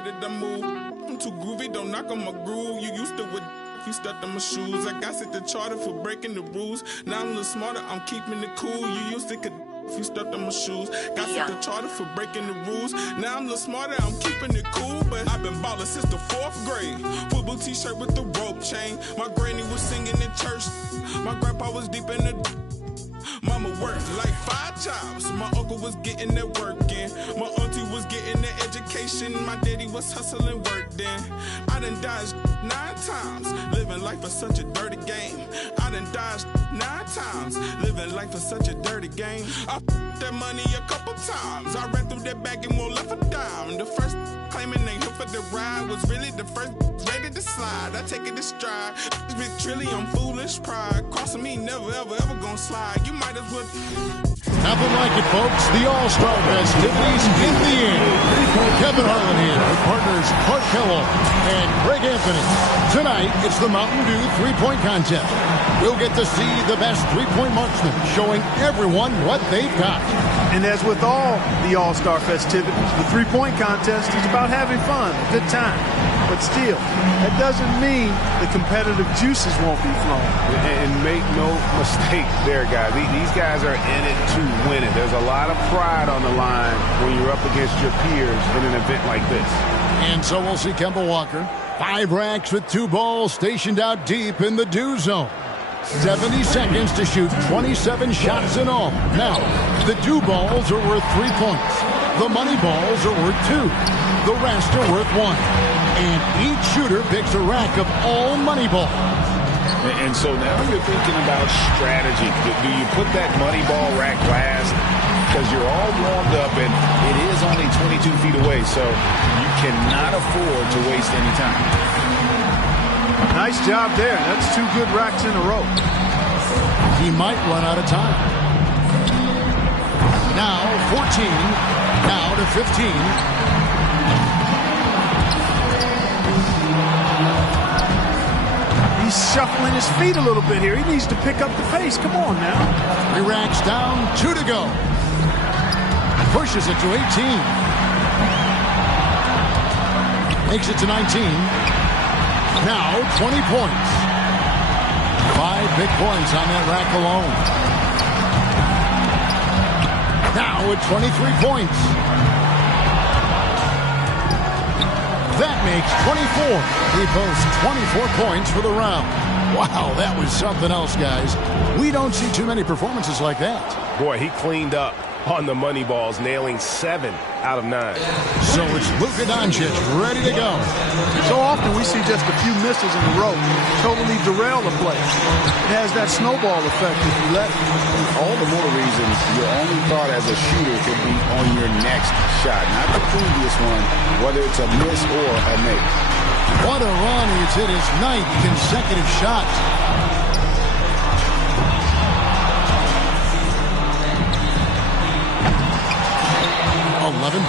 way that I move. I'm too groovy, don't knock on my groove. You used to with you stepped on my shoes. I got set the charter for breaking the rules. Now I'm a little smarter, I'm keeping it cool. You used to if you stepped on my shoes. Got set the charter for breaking the rules. Now I'm a little smarter, I'm keeping it cool. But I've been ballin' since the 4th grade. Football t-shirt with the rope chain. My granny was singing in church. My grandpa was deep in the mama worked like 5 jobs. My uncle was getting that work in. My auntie was getting the education. My daddy was hustling work then. I done dodged 9 times. Living life is such a dirty game. I done dodged 9 times. Living life is such a dirty game. I f***ed that money a couple times. I ran through that bag and won't left a dime. The first claiming they here for the ride was really the first ready to slide. I take it to stride. This big trillion foolish pride. Crossing me never ever gonna slide. You might as well. Nothing like it, folks. The All-Star festivities in the air. Kevin Harlan here with partners Clark Kellogg and Greg Anthony. Tonight, it's the Mountain Dew three-point contest. We'll get to see the best three-point marksmen, showing everyone what they've got. And as with all the All-Star festivities, the three-point contest is about having fun, a good time. But still, that doesn't mean the competitive juices won't be flowing. And make no mistake there, guys. These guys are in it to win it. There's a lot of pride on the line when you're up against your peers in an event like this. And so we'll see Kemba Walker. 5 racks with 2 balls stationed out deep in the Dew zone. 70 seconds to shoot 27 shots in all. Now, the Dew balls are worth 3 points. The money balls are worth 2. The rest are worth 1. And each shooter picks a rack of all money balls. And so now you're thinking about strategy. Do you put that money ball rack last? Because you're all warmed up and it is only 22 feet away, so you cannot afford to waste any time. Nice job there. That's 2 good racks in a row. He might run out of time. Now 14. Now to 15. He's shuffling his feet a little bit here. He needs to pick up the pace. Come on now. 3 racks down, 2 to go. Pushes it to 18. Makes it to 19. Now 20 points. 5 big points on that rack alone. Now at 23 points. That makes 24. He posts 24 points for the round. Wow, that was something else, guys. We don't see too many performances like that. Boy, he cleaned up on the money balls, nailing 7 out of 9. So it's Luka Doncic ready to go. So often we see just a few misses in a row totally derail the play. It has that snowball effect if you let it. All the more reasons your only thought as a shooter could be on your next shot, not the previous one, whether it's a miss or a make. What a run. He's hit his 9th consecutive shot.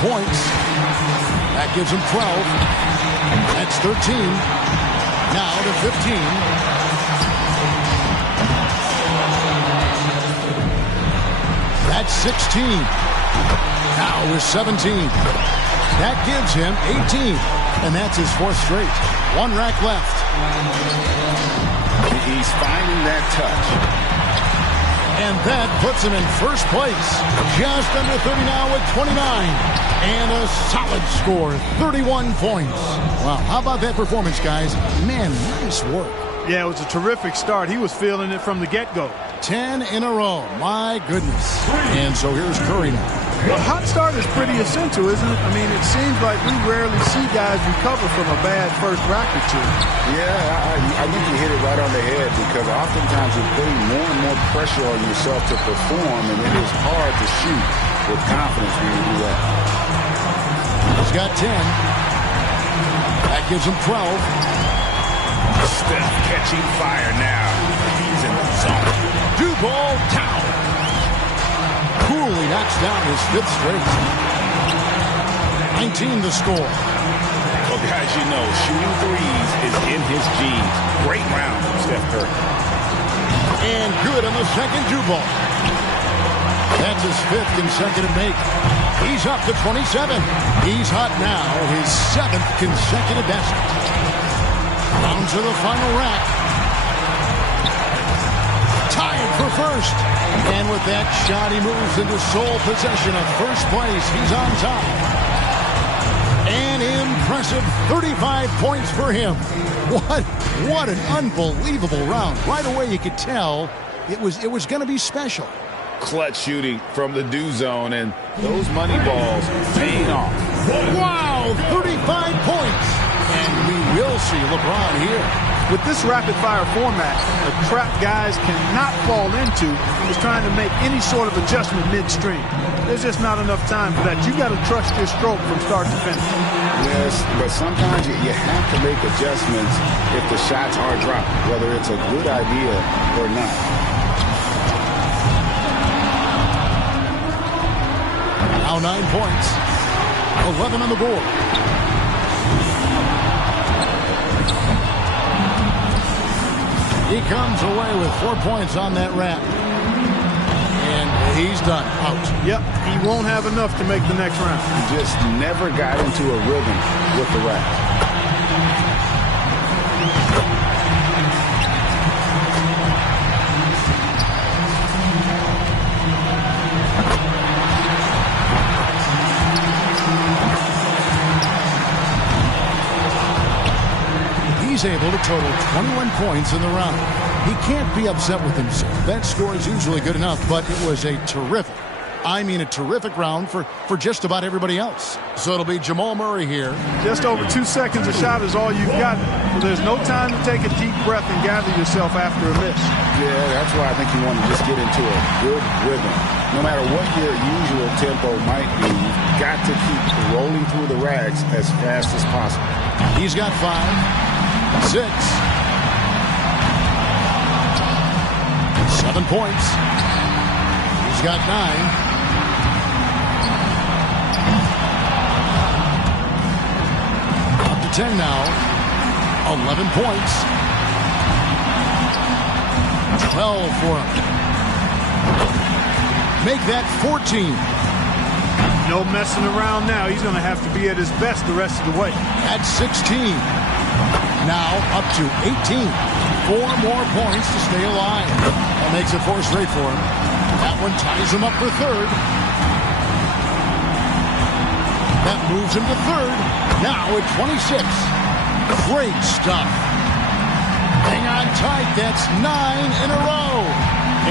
Points. That gives him 12. That's 13. Now to 15. That's 16. Now with 17. That gives him 18. And that's his 4th straight. 1 rack left. He's finding that touch. And that puts him in first place. Just under 30 now with 29. And a solid score, 31 points. Wow, how about that performance, guys? Man, nice work. Yeah, it was a terrific start. He was feeling it from the get-go. 10 in a row. My goodness. And so here's Curry now. A hot start is pretty essential, isn't it? I mean, it seems like we rarely see guys recover from a bad first rack or 2. Yeah, I think you hit it right on the head because oftentimes you're putting more and more pressure on yourself to perform, and it is hard to shoot with confidence when you do that. He's got 10. That gives him 12. Steph catching fire now. He's in the zone. Dew ball down. Coolly knocks down his 5th straight. 19 the score. Well, guys, you know, shooting threes is in his genes. Great round from Steph Curry. And good on the second Dew ball. That's his 5th consecutive make. He's up to 27. He's hot now, his 7th consecutive basket. Down to the final rack. Tied for first. And with that shot, he moves into sole possession of first place. He's on top. An impressive 35 points for him. What an unbelievable round. Right away, you could tell it was going to be special. Clutch shooting from the do zone, and those money balls paying off. Wow, 35 points. And we will see LeBron here. With this rapid-fire format, the trap guys cannot fall into is trying to make any sort of adjustment midstream. There's just not enough time for that. You got to trust your stroke from start to finish. Yes, but sometimes you have to make adjustments if the shots are dropped, whether it's a good idea or not. Now 9 points. 11 on the board. He comes away with 4 points on that rack. And he's done. Out. Yep, he won't have enough to make the next round. He just never got into a rhythm with the rack. He's able to total 21 points in the round. He can't be upset with himself. That score is usually good enough, but it was a terrific round for just about everybody else. So it'll be Jamal Murray here. Just over 2 seconds a shot is all you've got. So there's no time to take a deep breath and gather yourself after a miss. Yeah, that's why I think you want to just get into a good rhythm. No matter what your usual tempo might be, you've got to keep rolling through the racks as fast as possible. He's got 5. 6. 7 points. He's got 9. Up to 10 now. 11 points. 12 for him. Make that 14. No messing around now. He's going to have to be at his best the rest of the way. At 16. Now up to 18. 4 more points to stay alive. That makes it 4 straight for him. That one ties him up for 3rd. That moves him to 3rd. Now at 26. Great stuff. Hang on tight. That's 9 in a row.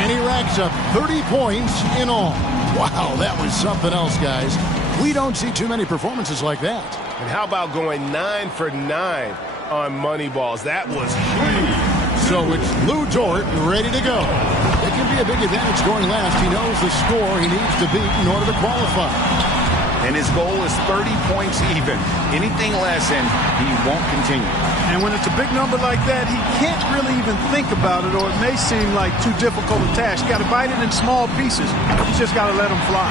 And he racks up 30 points in all. Wow, that was something else, guys. We don't see too many performances like that. And how about going 9 for 9 on money balls? That was huge. So it's Lou Dort ready to go. It can be a big advantage going last. He knows the score he needs to beat in order to qualify. And his goal is 30 points even. Anything less, and he won't continue. And when it's a big number like that, he can't really even think about it, or it may seem like too difficult a task. You got to bite it in small pieces. You just got to let him fly.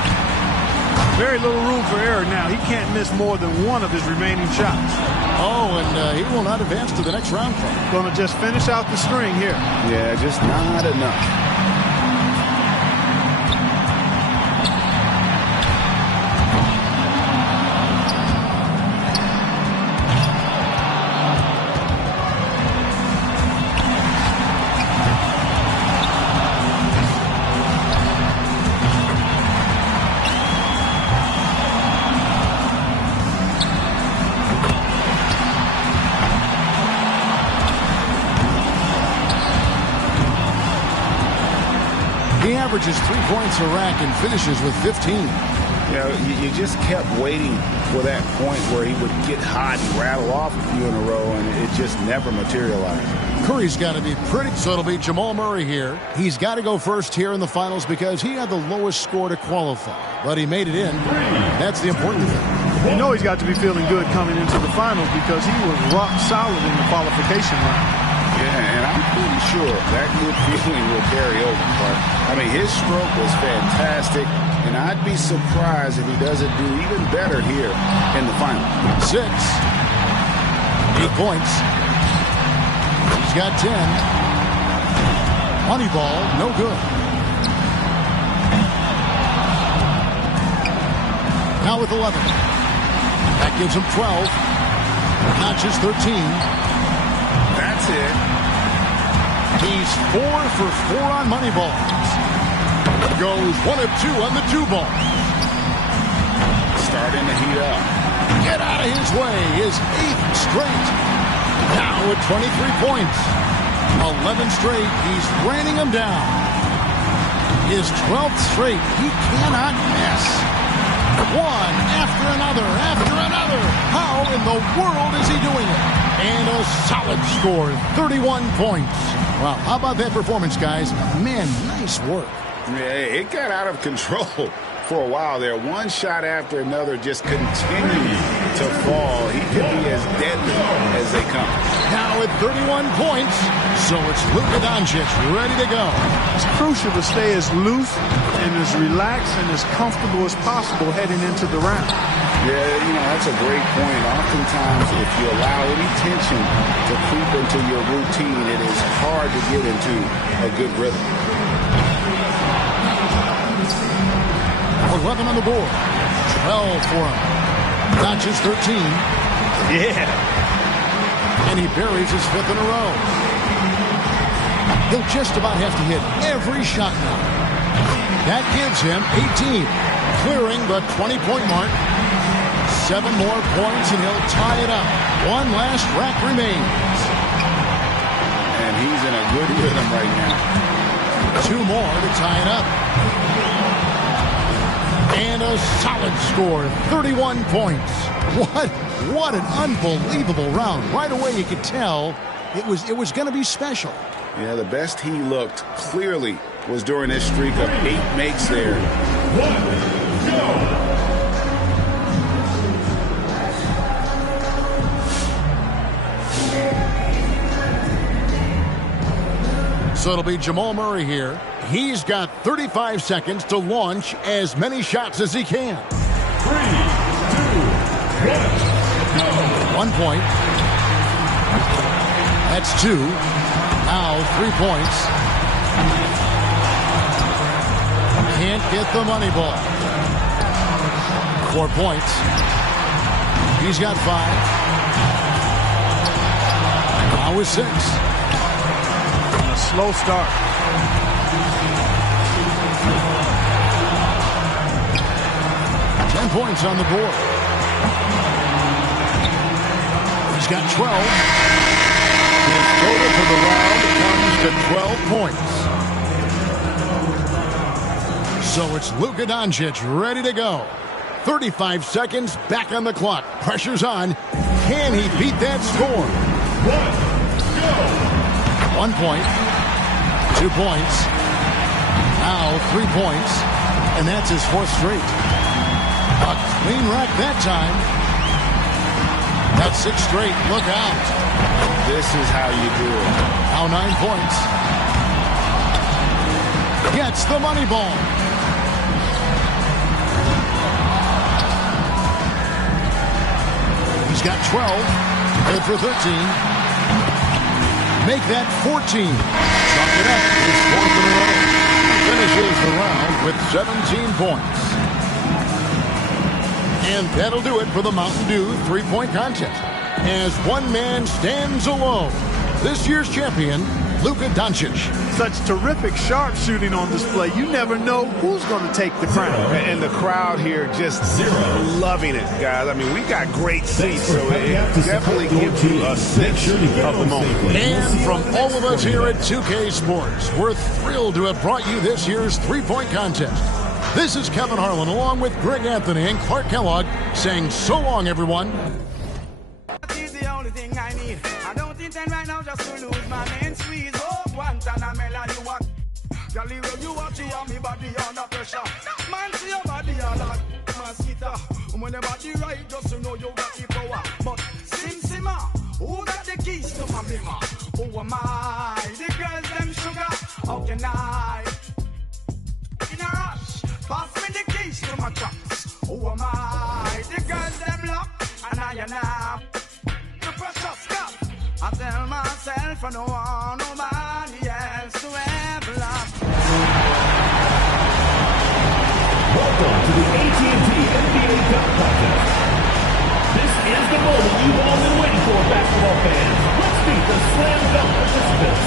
Very little room for error now. He can't miss more than one of his remaining shots. Oh, and he will not advance to the next round. Going to just finish out the string here. Yeah, just not enough. He averages 3 points a rack and finishes with 15. You know, you just kept waiting for that point where he would get hot and rattle off a few in a row, and it just never materialized. Curry's got to be pretty, so it'll be Jamal Murray here. He's got to go first here in the finals because he had the lowest score to qualify, but he made it in. That's the important thing. You know he's got to be feeling good coming into the finals because he was rock solid in the qualification round. Yeah, and I'm pretty sure that good feeling will carry over. But, I mean, his stroke was fantastic, and I'd be surprised if he doesn't do even better here in the final. 6. 8 points. He's got 10. Money ball, no good. Now with 11. That gives him 12. Notches 13. That's it. He's 4 for 4 on money balls. Goes 1 of 2 on the 2 ball. Starting to heat up. Get out of his way. His 8th straight. Now with 23 points. 11 straight. He's raining them down. His 12th straight. He cannot miss. One after another, after another. How in the world is he doing it? And a solid score, 31 points. Wow, how about that performance, guys? Man, nice work. Yeah, it got out of control for a while there. One shot after another just continued to fall. He could be as deadly as they come. Now at 31 points, so it's Luka Doncic ready to go. It's crucial to stay as loose and as relaxed and as comfortable as possible heading into the round. Yeah, that's a great point. Oftentimes, if you allow any tension to creep into your routine, it is hard to get into a good rhythm. 11 on the board. 12 for him. Notches 13. Yeah. And he buries his 5th in a row. He'll just about have to hit every shot now. That gives him 18, clearing the 20-point mark. 7 more points and he'll tie it up. One last rack remains. And he's in a good rhythm right now. 2 more to tie it up. And a solid score, 31 points. What an unbelievable round. Right away you could tell it was going to be special. Yeah, the best he looked clearly was during this streak of 8 makes there. 1, go! So it'll be Jamal Murray here. He's got 35 seconds to launch as many shots as he can. 3, 2, 1, go! 1 point. That's 2. Now 3 points. Can't get the money ball. 4 points. He's got 5. Now with 6. Slow start. 10 points on the board. He's got 12. His total for the round comes to 12 points. So it's Luka Doncic ready to go. 35 seconds back on the clock. Pressure's on. Can he beat that score? 1, go! 1 point. 2 points. Now 3 points. And that's his 4th straight. A clean rack that time. That's 6 straight. Look out. This is how you do it. Now 9 points. Gets the money ball. He's got 12. Good for 13. Make that 14. Chalk it up. His 4th in a row. Finishes the round with 17 points. And that'll do it for the Mountain Dew 3-point contest. As one man stands alone, this year's champion, Luka Doncic. Such terrific sharpshooting on display. You never know who's going to take the crown. And the crowd here just loving it, guys. I mean, we got great seats, so it definitely gives you a sense of the moment. And from all of us here at 2K Sports, we're thrilled to have brought you this year's 3-point contest. This is Kevin Harlan, along with Greg Anthony and Clark Kellogg, saying so long, everyone. Is the only thing I need. I don't intend right now just to lose my main squeeze. Oh, Guantanamela, you want. Jolly well, you watch you on me body under pressure. Man, see your body a lot. Mosquito. When the body right, just to know you got the power. But Sim who got the keys to my bimmer? Who am I? The girls, them sugar. How can I? In a rush, pass me the keys to my trucks. Who am I? The girls, them lock. And I the precious stuff. I tell myself I don't want nobody else to ever love. Welcome to the AT&T NBA dunk contest. This is the moment you've all been waiting for, basketball fans. Let's meet the slam dunk participants.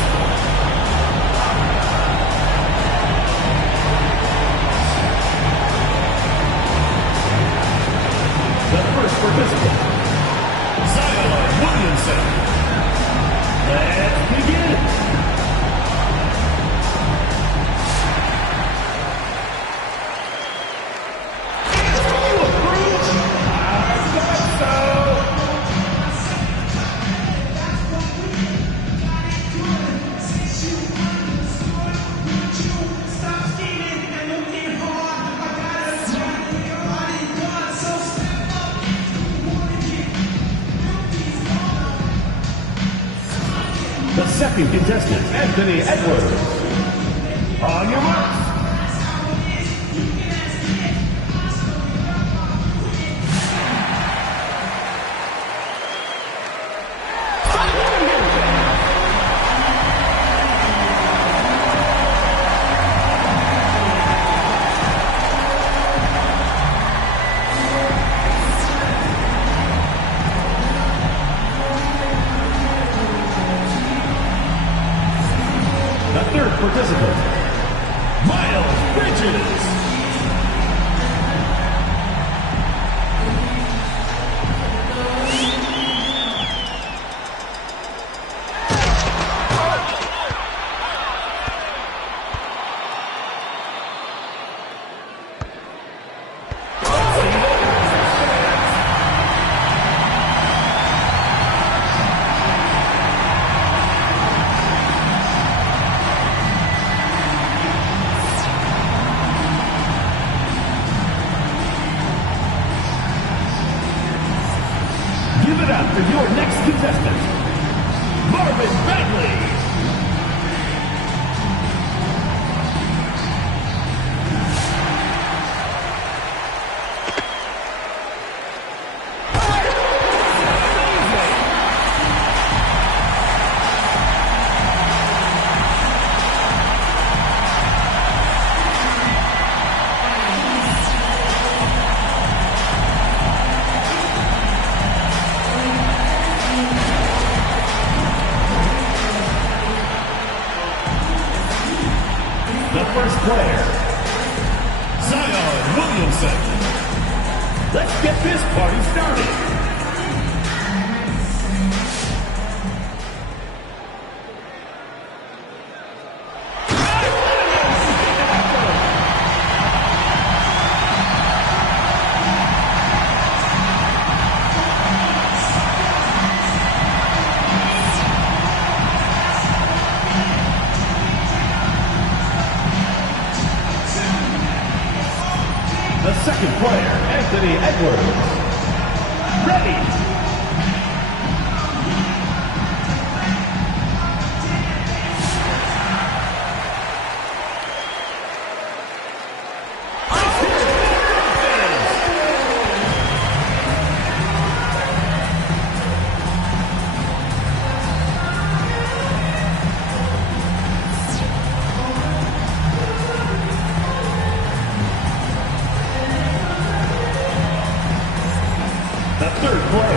The first participant, Zion Williamson. Let's begin. The second contestant, Anthony Edwards. On your marks. The third participant, Miles Bridges. Give it up for your next contestant, Marvin Bagley. The first player, Zion Williamson. Let's get this party started. The second player, Anthony Edwards. Ready. The third player,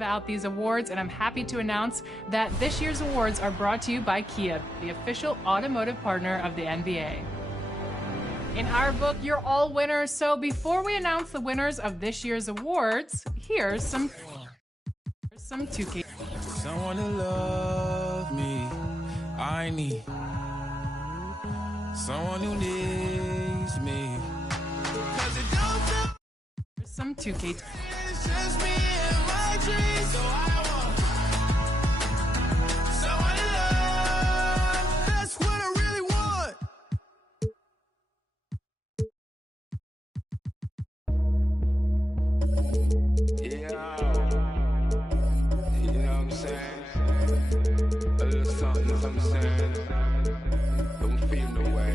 give out these awards, and I'm happy to announce that this year's awards are brought to you by Kia, the official automotive partner of the NBA. In our book, you're all winners, so before we announce the winners of this year's awards, here's some 2K. Someone to love me, I need someone who needs me. Some 2K. It's just me and my dreams, so I want someone to love. That's what I really want. Yeah, you know what I'm saying? A little something, I'm saying. Don't feel no way.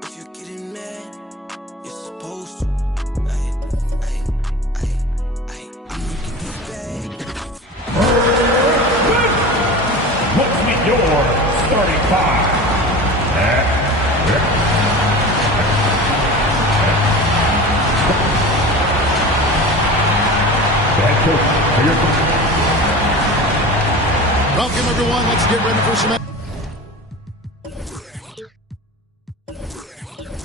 If you're getting mad, you're supposed to. Let's meet your starting five. Welcome, everyone. Let's get ready for some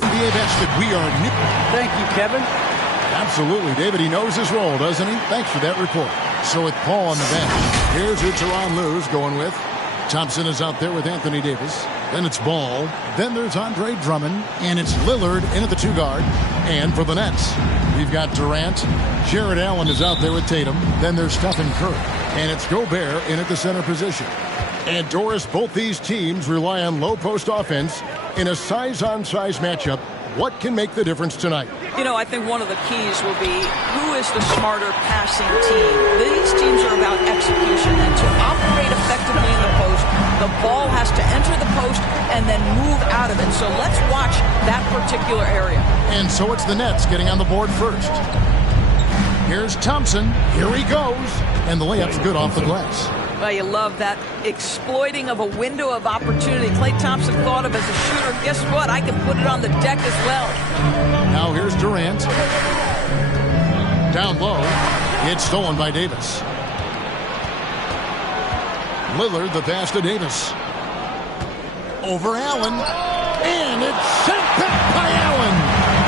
NBA basket. We are new. Thank you, Kevin. Absolutely, David. He knows his role, doesn't he? Thanks for that report. So with Paul on the bench, here's who Teron Lue's going with. Thompson is out there with Anthony Davis. Then it's Ball. Then there's Andre Drummond. And it's Lillard in at the 2-guard. And for the Nets, we've got Durant. Jared Allen is out there with Tatum. Then there's Stephen Curry. And it's Gobert in at the center position. And Doris, both these teams rely on low post offense in a size-on-size matchup. What can make the difference tonight? You know, I think one of the keys will be who is the smarter passing team. These teams are about execution, and to operate effectively in the post, the ball has to enter the post and then move out of it. So let's watch that particular area. And so it's the Nets getting on the board first. Here's Thompson. Here he goes. And the layup's good off the glass. Well, you love that exploiting of a window of opportunity. Klay Thompson thought of as a shooter. Guess what? I can put it on the deck as well. Now here's Durant. Down low. It's stolen by Davis. Lillard, the pass to Davis. Over Allen. And it's sent back by Allen.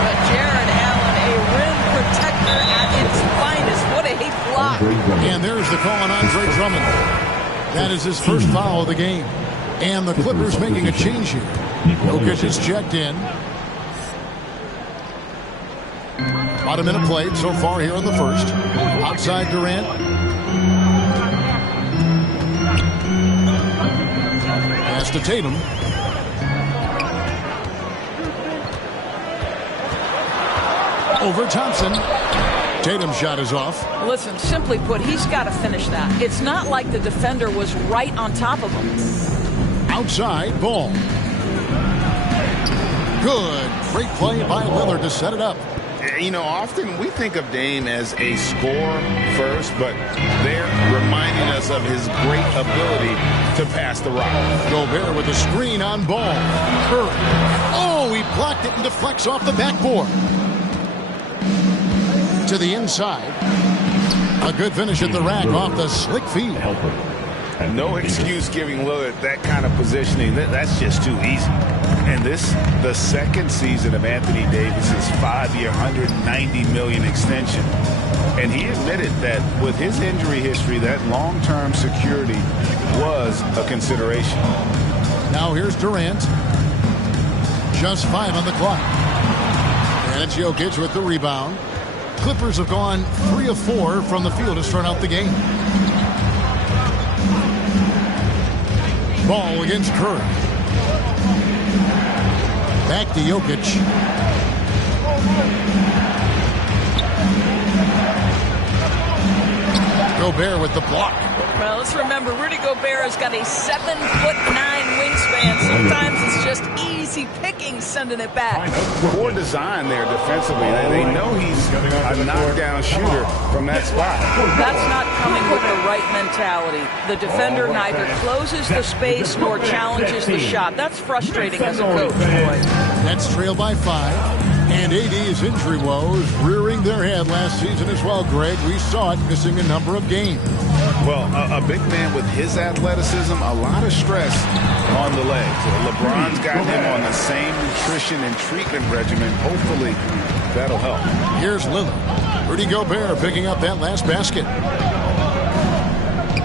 But Jared Allen, a rim protector at its finest. What a block. And there's the call on Andre Drummond. That is his first foul of the game. And the Clippers making a change here. Jokic is checked in. About a minute played so far here in the first. Outside Durant. Pass to Tatum. Over Thompson. Tatum's shot is off. Listen, simply put, he's got to finish that. It's not like the defender was right on top of him. Outside, Ball. Good. Great play by Lillard to set it up. You know, often we think of Dame as a scorer first, but they're reminding us of his great ability to pass the rock. Gobert with a screen on Ball. Curry. Oh, he blocked it and deflects off the backboard. To the inside. A good finish at the rack off the slick feed. No excuse giving Lillard that kind of positioning. That's just too easy. And this, the second season of Anthony Davis's 5-year, $190 million extension. And he admitted that with his injury history, that long-term security was a consideration. Now here's Durant. Just 5 on the clock. And it's Jokic with the rebound. Clippers have gone 3 of 4 from the field to start out the game. Ball against Curry. Back to Jokic. Gobert with the block. Well, let's remember, Rudy Gobert has got a 7'9" wingspan. Sometimes it's just easy picking, sending it back. Poor design there defensively. They know he's a knockdown shooter from that spot. That's not coming with the right mentality. The defender neither closes the space nor challenges the shot. That's frustrating as a coach, boy. Nets trail by 5. And AD's injury woes rearing their head last season as well, Greg. We saw it missing a number of games. Well, a big man with his athleticism, a lot of stress on the legs. LeBron's got him on the same nutrition and treatment regimen. Hopefully, that'll help. Here's Lillard. Rudy Gobert picking up that last basket.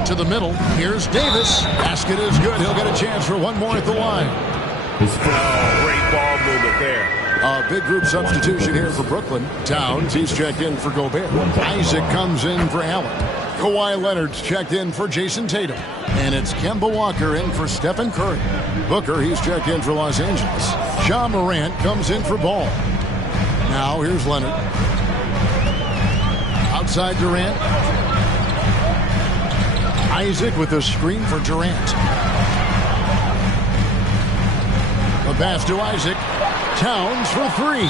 To the middle. Here's Davis. Basket is good. He'll get a chance for one more at the line. Oh, great ball movement there. A big group substitution here for Brooklyn. Towns, he's checked in for Gobert. Isaac comes in for Allen. Kawhi Leonard's checked in for Jason Tatum. And it's Kemba Walker in for Stephen Curry. Booker, he's checked in for Los Angeles. Ja Morant comes in for Ball. Now here's Leonard. Outside Durant. Isaac with the screen for Durant. The pass to Isaac. Towns for 3.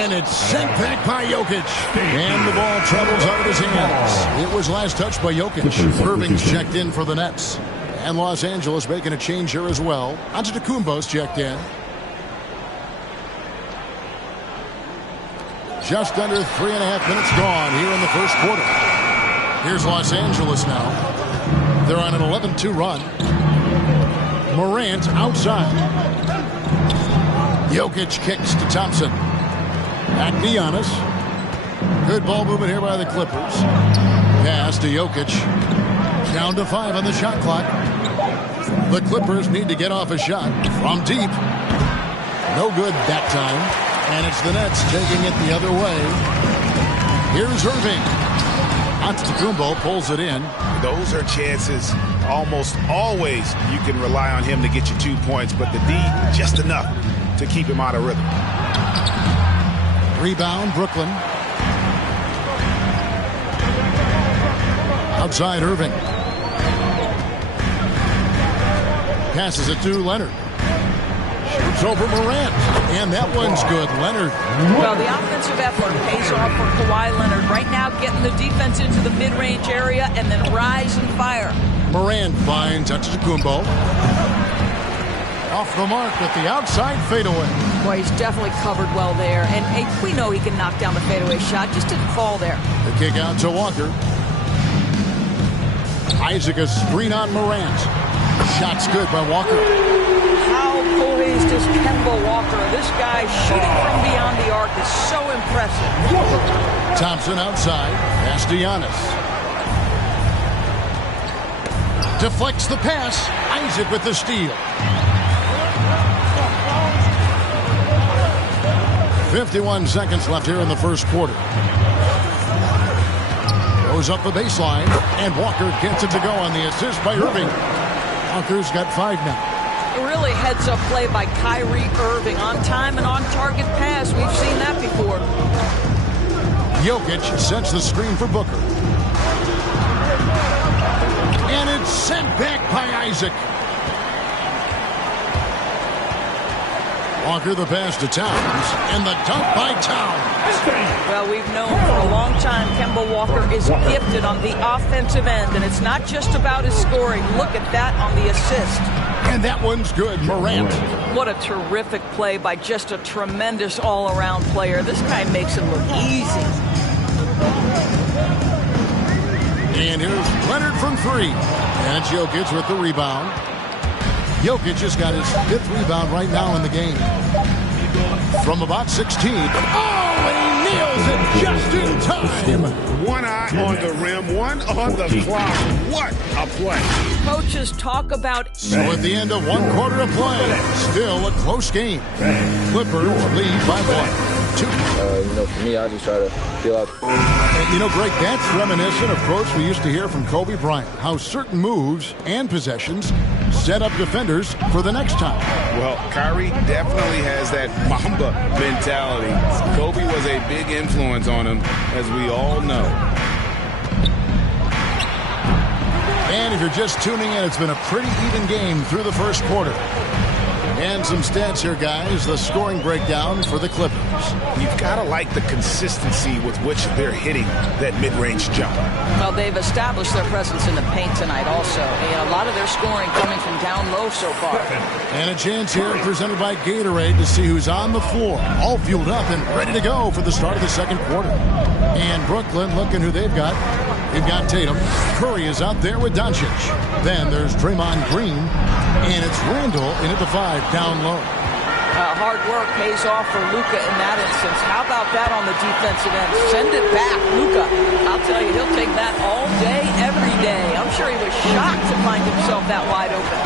And it's sent back by Jokic. And the ball travels out of his hands. It was last touched by Jokic. Irving's checked in for the Nets. And Los Angeles making a change here as well. Antetokounmpo's checked in. Just under 3.5 minutes gone here in the first quarter. Here's Los Angeles now. They're on an 11-2 run. Morant outside. Jokic kicks to Thompson. Back to Giannis. Good ball movement here by the Clippers. Pass to Jokic. Down to 5 on the shot clock. The Clippers need to get off a shot from deep. No good that time. And it's the Nets taking it the other way. Here's Irving. Antetokounmpo pulls it in. Those are chances. Almost always you can rely on him to get you 2 points, but the D, just enough to keep him out of rhythm. Rebound, Brooklyn. Outside Irving. Passes it to Leonard. Shoots over Morant. And that one's good. Leonard. Well, the offensive effort pays off for Kawhi Leonard. Right now, getting the defense into the mid-range area and then rise and fire. Morant finds Antetokounmpo. Off the mark with the outside fadeaway. Boy, he's definitely covered well there. And hey, we know he can knock down the fadeaway shot. Just didn't fall there. The kick out to Walker. Isaac a screen on Morant. Shot's good by Walker. How poised is Kemba Walker? This guy shooting from beyond the arc is so impressive. Thompson outside. Pass to Giannis. Deflects the pass. Isaac with the steal. 51 seconds left here in the first quarter. Goes up the baseline, and Walker gets it to go on the assist by Irving. Walker's got 5 now. Really heads-up play by Kyrie Irving. On time and on target pass. We've seen that before. Jokic sets the screen for Booker. And it's sent back by Isaac. Walker the pass to Towns, and the dunk by Towns. Well, we've known for a long time Kemba Walker is gifted on the offensive end, and it's not just about his scoring. Look at that on the assist. And that one's good, Morant. What a terrific play by just a tremendous all-around player. This guy makes it look easy. And here's Leonard from 3. And it's Jokic with the rebound. Jokic has got his 5th rebound right now in the game. From about 16. Oh, he nails it just in time. One eye on the rim, one on the clock. What a play. Coaches talk about... So at the end of 1 quarter of play, still a close game. Clippers lead by 1. 2. For me, I just try to feel out. And Greg, that's reminiscent of quotes we used to hear from Kobe Bryant. How certain moves and possessions set up defenders for the next time. Well, Kyrie definitely has that Mamba mentality. Kobe was a big influence on him, as we all know. And if you're just tuning in, it's been a pretty even game through the first quarter. And some stats here, guys. The scoring breakdown for the Clippers. You've got to like the consistency with which they're hitting that mid-range jump. Well, they've established their presence in the paint tonight also. A lot of their scoring coming from down low so far. And a chance here presented by Gatorade to see who's on the floor. All fueled up and ready to go for the start of the second quarter. And Brooklyn looking who they've got. They've got Tatum. Curry is out there with Doncic. Then there's Draymond Green. And it's Randall in at the 5 down low. Hard work pays off for Luka in that instance. How about that on the defensive end? Send it back, Luka. I'll tell you, he'll take that all day, every day. I'm sure he was shocked to find himself that wide open.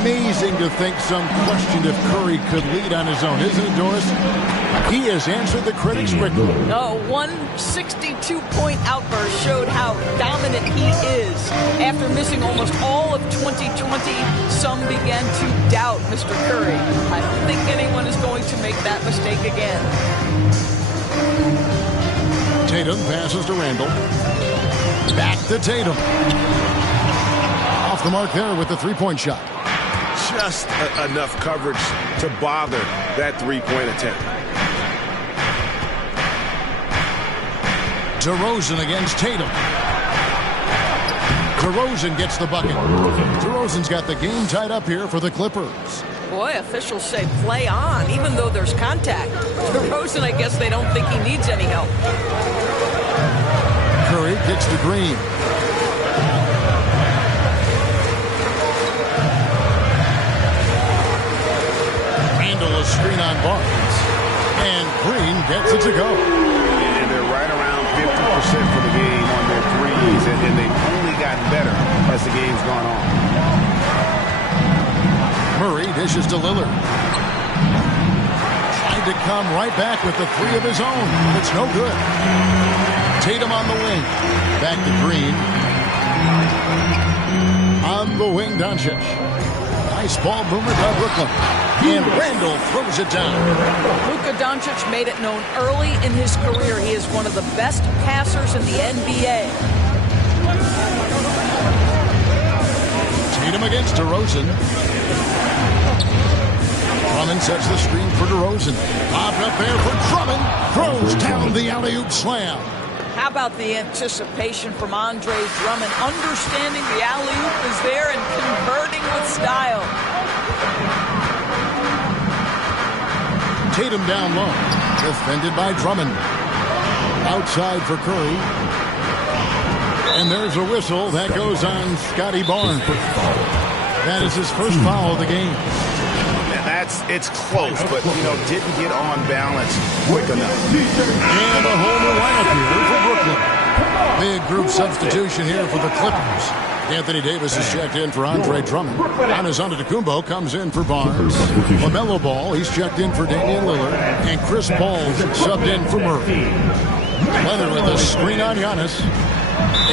Amazing to think some questioned if Curry could lead on his own, isn't it, Doris? He has answered the critics quickly. No, 162-point outburst showed how dominant he is. After missing almost all of 2020, some began to doubt Mr. Curry. I don't think anyone is going to make that mistake again. Tatum passes to Randall. Back to Tatum. Off the mark there with the three-point shot. Just enough coverage to bother that three-point attempt. DeRozan against Tatum. DeRozan gets the bucket. DeRozan's got the game tied up here for the Clippers. Boy, officials say play on, even though there's contact. DeRozan, I guess they don't think he needs any help. Curry kicks to Green. Randall a screen on Barnes. And Green gets it to go. And they're right around 50% for the game on their threes, and they've only gotten better as the game's gone on. Murray dishes to Lillard. Tried to come right back with the three of his own. It's no good. Tatum on the wing. Back to Green. On the wing, Doncic. Nice ball movement by Brooklyn. And Randall throws it down. Luka Doncic made it known early in his career he is one of the best passers in the NBA. Tatum against DeRozan. Drummond sets the screen for DeRozan. Popped up there for Drummond. Throws down the alley-oop slam. How about the anticipation from Andre Drummond, understanding the alley-oop is there and converting with style. Tatum down low. Defended by Drummond. Outside for Curry. And there's a whistle that goes on Scotty Barnes. That is his first foul of the game. It's close, but, didn't get on balance quick enough. And a whole new lineup here for Brooklyn. Big group substitution here for the Clippers. Anthony Davis is checked in for Andre Drummond. Giannis Antetokounmpo comes in for Barnes. LaMelo Ball, he's checked in for Damian Lillard. And Chris Paul's subbed in for Murray. Leonard with a screen on Giannis.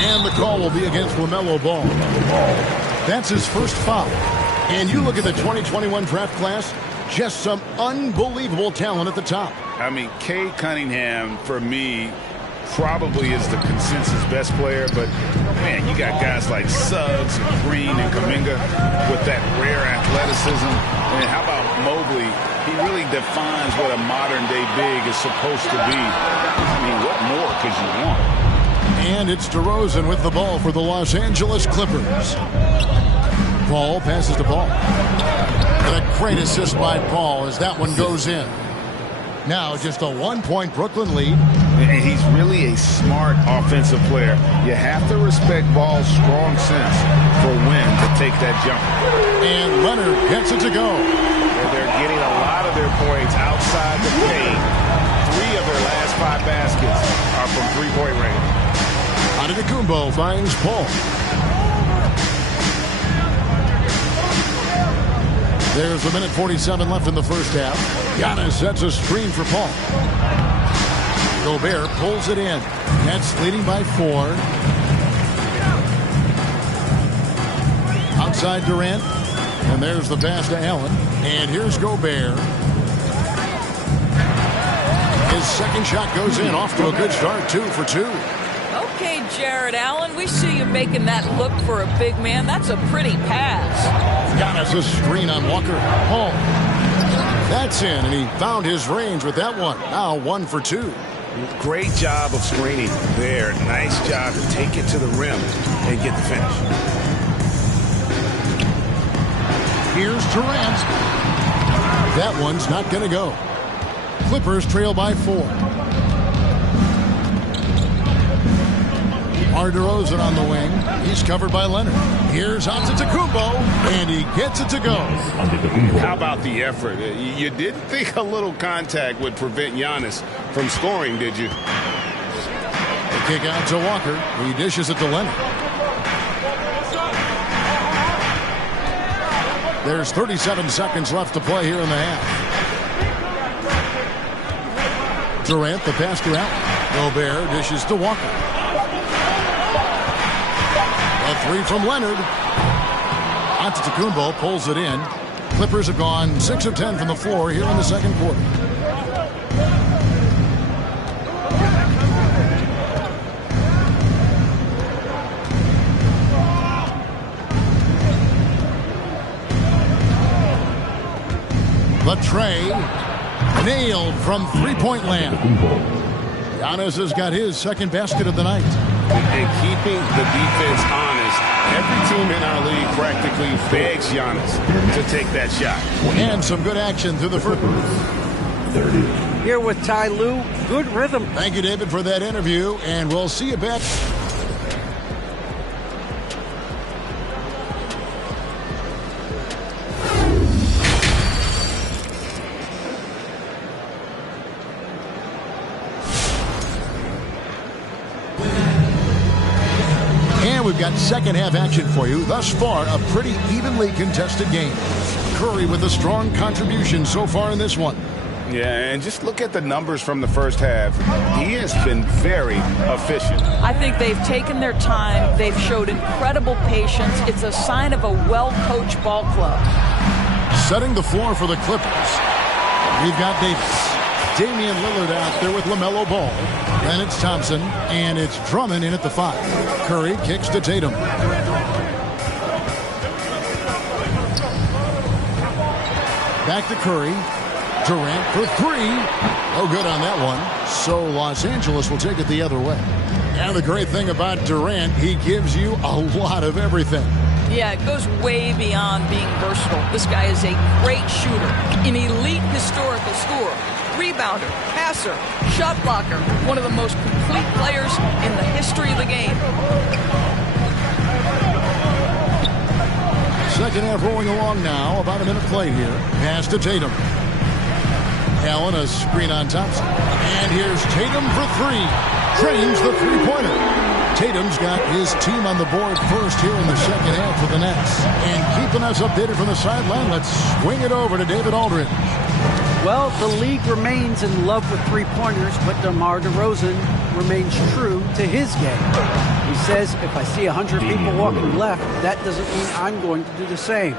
And the call will be against LaMelo Ball. That's his first foul. And you look at the 2021 draft class, just some unbelievable talent at the top. I mean, Cade Cunningham, for me, probably is the consensus best player. But, man, you got guys like Suggs and Green and Kuminga with that rare athleticism. And how about Mobley? He really defines what a modern-day big is supposed to be. I mean, what more could you want? And it's DeRozan with the ball for the Los Angeles Clippers. Paul passes to Paul. And a great assist by Paul as that one goes in. Now just a 1-point Brooklyn lead. And he's really a smart offensive player. You have to respect Ball's strong sense for when to take that jump. And Leonard gets it to go. And they're getting a lot of their points outside the paint. 3 of their last 5 baskets are from three-point range. Antetokounmpo finds Paul. There's 1:47 left in the first half. Giannis sets a screen for Paul. Gobert pulls it in. Nets leading by 4. Outside Durant. And there's the pass to Allen. And here's Gobert. His second shot goes in. Off to a good start. 2 for 2. Okay, Jared Allen, we see you making that look for a big man. That's a pretty pass. Giannis a screen on Walker. Home. That's in, and he found his range with that one. Now 1 for 2. Great job of screening there. Nice job to take it to the rim and get the finish. Here's Durant. That one's not going to go. Clippers trail by 4. DeRozan on the wing. He's covered by Leonard. Here's Antetokounmpo, and he gets it to go. How about the effort? You didn't think a little contact would prevent Giannis from scoring, did you? The kick out to Walker. He dishes it to Leonard. There's 37 seconds left to play here in the half. Durant, the pass to Allen. Gobert dishes to Walker. A 3 from Leonard. Antetokounmpo pulls it in. Clippers have gone 6 of 10 from the floor here in the second quarter. Latrey nailed from three-point land. Giannis has got his second basket of the night. And keeping the defense honest, every team in our league practically begs Giannis to take that shot. And some good action through the first. Here with Ty Lue, good rhythm. Thank you, David, for that interview, and we'll see you back. We've got second half action for you. Thus far, a pretty evenly contested game. Curry with a strong contribution so far in this one. Yeah, and just look at the numbers from the first half. He has been very efficient. I think they've taken their time. They've showed incredible patience. It's a sign of a well-coached ball club. Setting the floor for the Clippers. We've got Davis. Damian Lillard out there with LaMelo Ball. Then it's Thompson, and it's Drummond in at the 5. Curry kicks to Tatum. Back to Curry. Durant for 3. No good on that one. So Los Angeles will take it the other way. And the great thing about Durant, he gives you a lot of everything. Yeah, it goes way beyond being versatile. This guy is a great shooter, an elite historical scorer, rebounder, passer, shot blocker, one of the most complete players in the history of the game. Second half rolling along now. About a minute played here. Pass to Tatum. Allen, a screen on Thompson. And here's Tatum for 3. Drains the three-pointer. Tatum's got his team on the board first here in the second half for the Nets. And keeping us updated from the sideline, let's swing it over to David Aldridge. Well, the league remains in love with three-pointers, but DeMar DeRozan remains true to his game. He says, if I see 100 people walking left, that doesn't mean I'm going to do the same.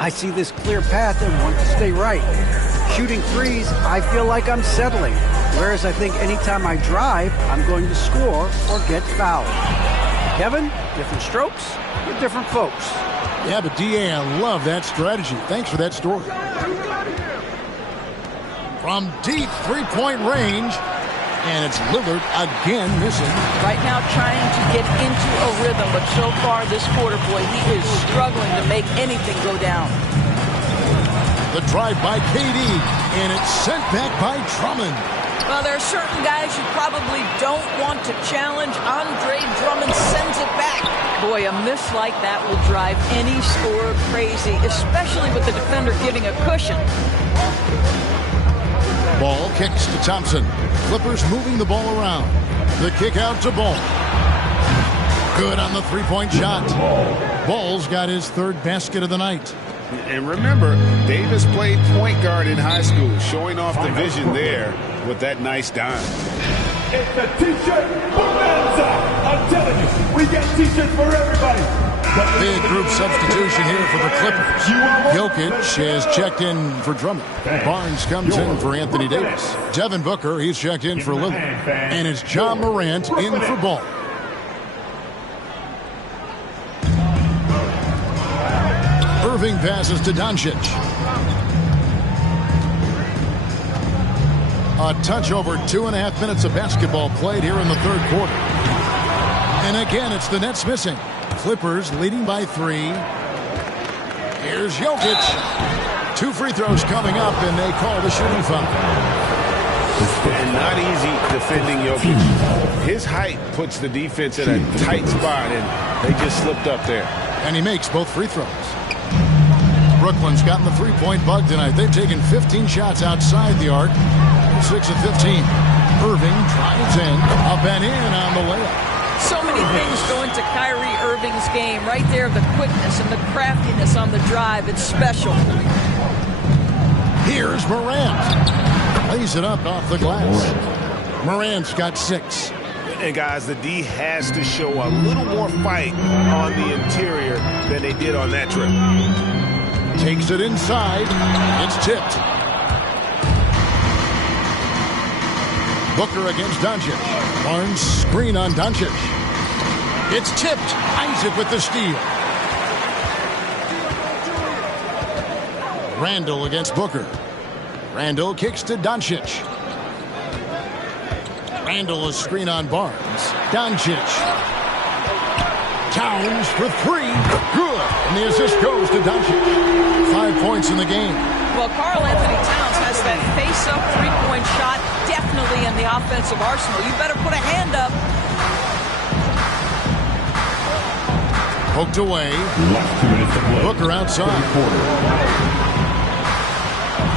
I see this clear path and want to stay right. Shooting threes, I feel like I'm settling. Whereas I think anytime I drive, I'm going to score or get fouled. Kevin, different strokes for different folks. Yeah, but D.A., I love that strategy. Thanks for that story. From deep three-point range, and it's Lillard again missing. Right now trying to get into a rhythm, but so far this quarter, boy, he is struggling to make anything go down. The drive by KD, and it's sent back by Drummond. Well, there are certain guys you probably don't want to challenge. Andre Drummond sends it back. Boy, a miss like that will drive any scorer crazy, especially with the defender giving a cushion. Ball kicks to Thompson. Clippers moving the ball around. The kick out to Ball. Good on the three-point shot. Ball's got his third basket of the night. And remember, Davis played point guard in high school, showing off the vision there with that nice dime. It's a T-shirt bonanza. I'm telling you, we got T-shirts for everybody. Big group substitution here for the Clippers. Jokic has checked in for Drummond. Barnes comes in for Anthony Davis. Devin Booker, he's checked in for Lillard. And it's John Morant in for Ball. Irving passes to Doncic. A touch over 2.5 minutes of basketball played here in the third quarter. And again, it's the Nets missing. Clippers leading by 3. Here's Jokic. 2 free throws coming up, and they call the shooting foul. And not easy defending Jokic. His height puts the defense in a tight spot, and they just slipped up there. And he makes both free throws. Brooklyn's gotten the three-point bug tonight. They've taken 15 shots outside the arc. 6 of 15. Irving drives in, up and in on the layup. So many things go into Kyrie Irving's game. Right there, the quickness and the craftiness on the drive. It's special. Here's Morant. Lays it up off the glass. Morant's got 6. And guys, the D has to show a little more fight on the interior than they did on that trip. Takes it inside. It's tipped. Booker against Doncic. Barnes screen on Doncic. It's tipped. Isaac with the steal. Randall against Booker. Randall kicks to Doncic. Randall a screen on Barnes. Doncic. Towns for 3. Good. And the assist goes to Doncic. 5 points in the game. Well, Karl Anthony Towns has that face-up three-point shot definitely in the offensive arsenal. You better put a hand up. Poked away. Booker outside.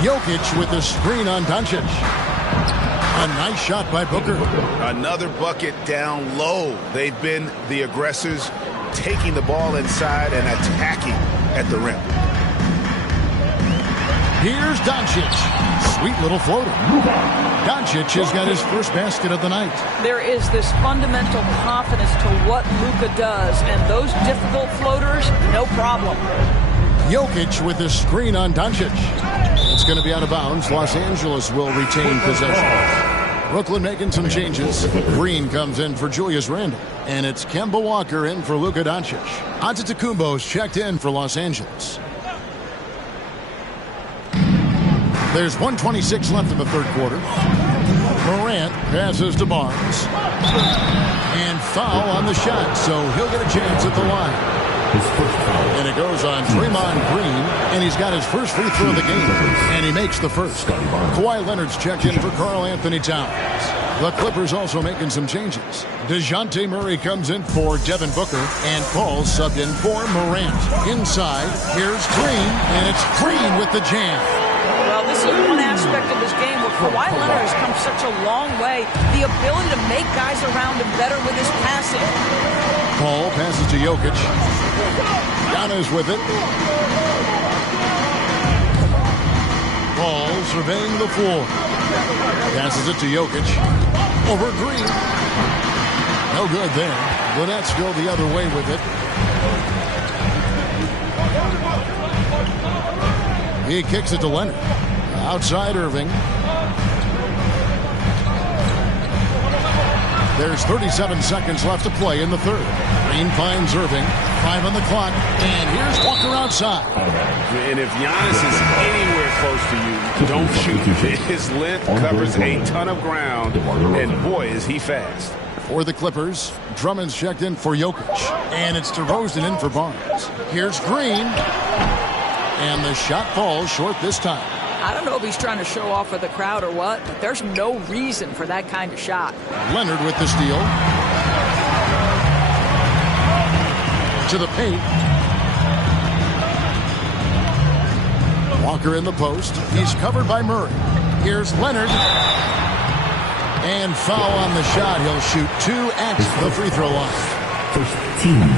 Jokic with the screen on Doncic. A nice shot by Booker. Another bucket down low. They've been the aggressors, taking the ball inside and attacking at the rim. Here's Doncic. Sweet little floater. Doncic has got his first basket of the night. There is this fundamental confidence to what Luka does, and those difficult floaters, no problem. Jokic with the screen on Doncic. It's going to be out of bounds. Los Angeles will retain possession. Brooklyn making some changes. Green comes in for Julius Randle. And it's Kemba Walker in for Luka Doncic. Antetokounmpo's checked in for Los Angeles. There's 1:26 left in the third quarter. Morant passes to Barnes. And foul on the shot, so he'll get a chance at the line. And it goes on Draymond Green, and he's got his first free throw of the game, and he makes the first. Kawhi Leonard's checked in for Karl Anthony Towns. The Clippers also making some changes. DeJounte Murray comes in for Devin Booker, and Paul subbed in for Morant. Inside, here's Green, and it's Green with the jam. Well, this is one aspect of his game where Kawhi Leonard has come such a long way. The ability to make guys around him better with his passing. Paul passes to Jokic. Giannis with it. Paul surveying the floor. Passes it to Jokic. Over Green. No good there. The Nets go the other way with it. He kicks it to Leonard. Outside Irving. There's 37 seconds left to play in the third. Green finds Irving. 5 on the clock. And here's Walker outside. And if Giannis is anywhere close to you, don't shoot. His length covers a ton of ground. And boy, is he fast. For the Clippers, Drummond's checked in for Jokic. And it's DeRozan in for Barnes. Here's Green. And the shot falls short this time. I don't know if he's trying to show off for the crowd or what, but there's no reason for that kind of shot. Leonard with the steal. To the paint. Walker in the post. He's covered by Murray. Here's Leonard. And foul on the shot. He'll shoot 2 at the free throw line.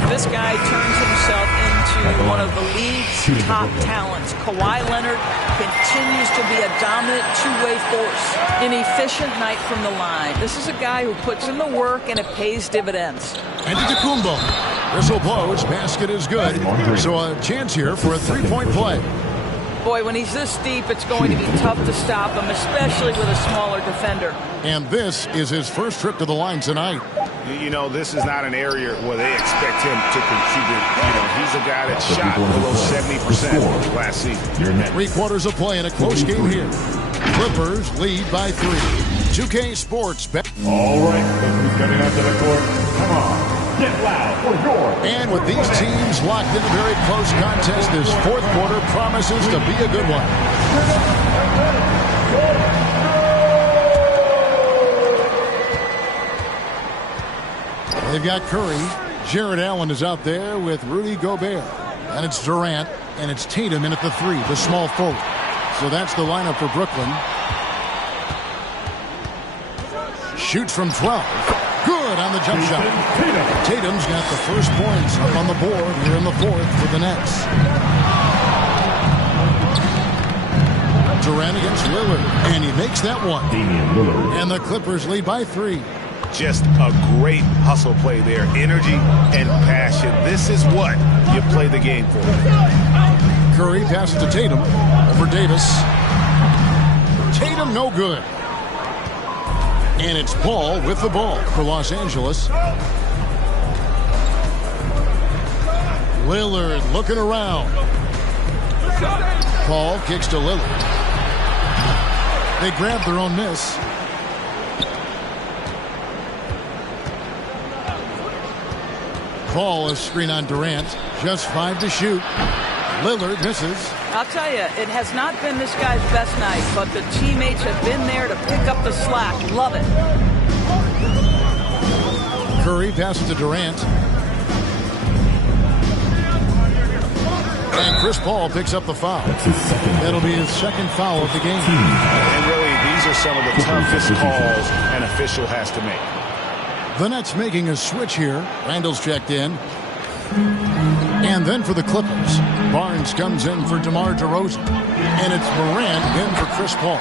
This guy turns himself into one of the league's top talents. Kawhi Leonard continues to be a dominant two-way force. An efficient night from the line. This is a guy who puts in the work and it pays dividends. Antetokounmpo. Whistle blows. Basket is good. So a chance here for a three-point play. Boy, when he's this deep, it's going to be tough to stop him, especially with a smaller defender. And this is his first trip to the line tonight. You know, this is not an area where they expect him to contribute. You know, he's a guy that shot below 70% last season. 3 quarters of play in a close game here. Clippers lead by 3. 2K Sports. All right, look who's coming onto the court. Come on, get loud for your... And with these teams locked in a very close contest, this fourth quarter promises to be a good one. They've got Curry. Jared Allen is out there with Rudy Gobert. And it's Durant, and it's Tatum in at the 3, the small forward. So that's the lineup for Brooklyn. Shoots from 12. Good on the jump shot. Tatum's got the first points up on the board here in the fourth for the Nets. Durant against Lillard, and he makes that one. And the Clippers lead by 3. Just a great hustle play there. Energy and passion. This is what you play the game for. Curry passes to Tatum. Over Davis. Tatum no good. And it's Paul with the ball for Los Angeles. Lillard looking around. Paul kicks to Lillard. They grab their own miss. Paul is screen on Durant. Just 5 to shoot. Lillard misses. I'll tell you, it has not been this guy's best night, but the teammates have been there to pick up the slack. Love it. Curry passes to Durant. And Chris Paul picks up the foul. That'll be his second foul of the game. And really, these are some of the toughest calls an official has to make. The Nets making a switch here. Randall's checked in. And then for the Clippers, Barnes comes in for DeMar DeRozan. And it's Morant in for Chris Paul.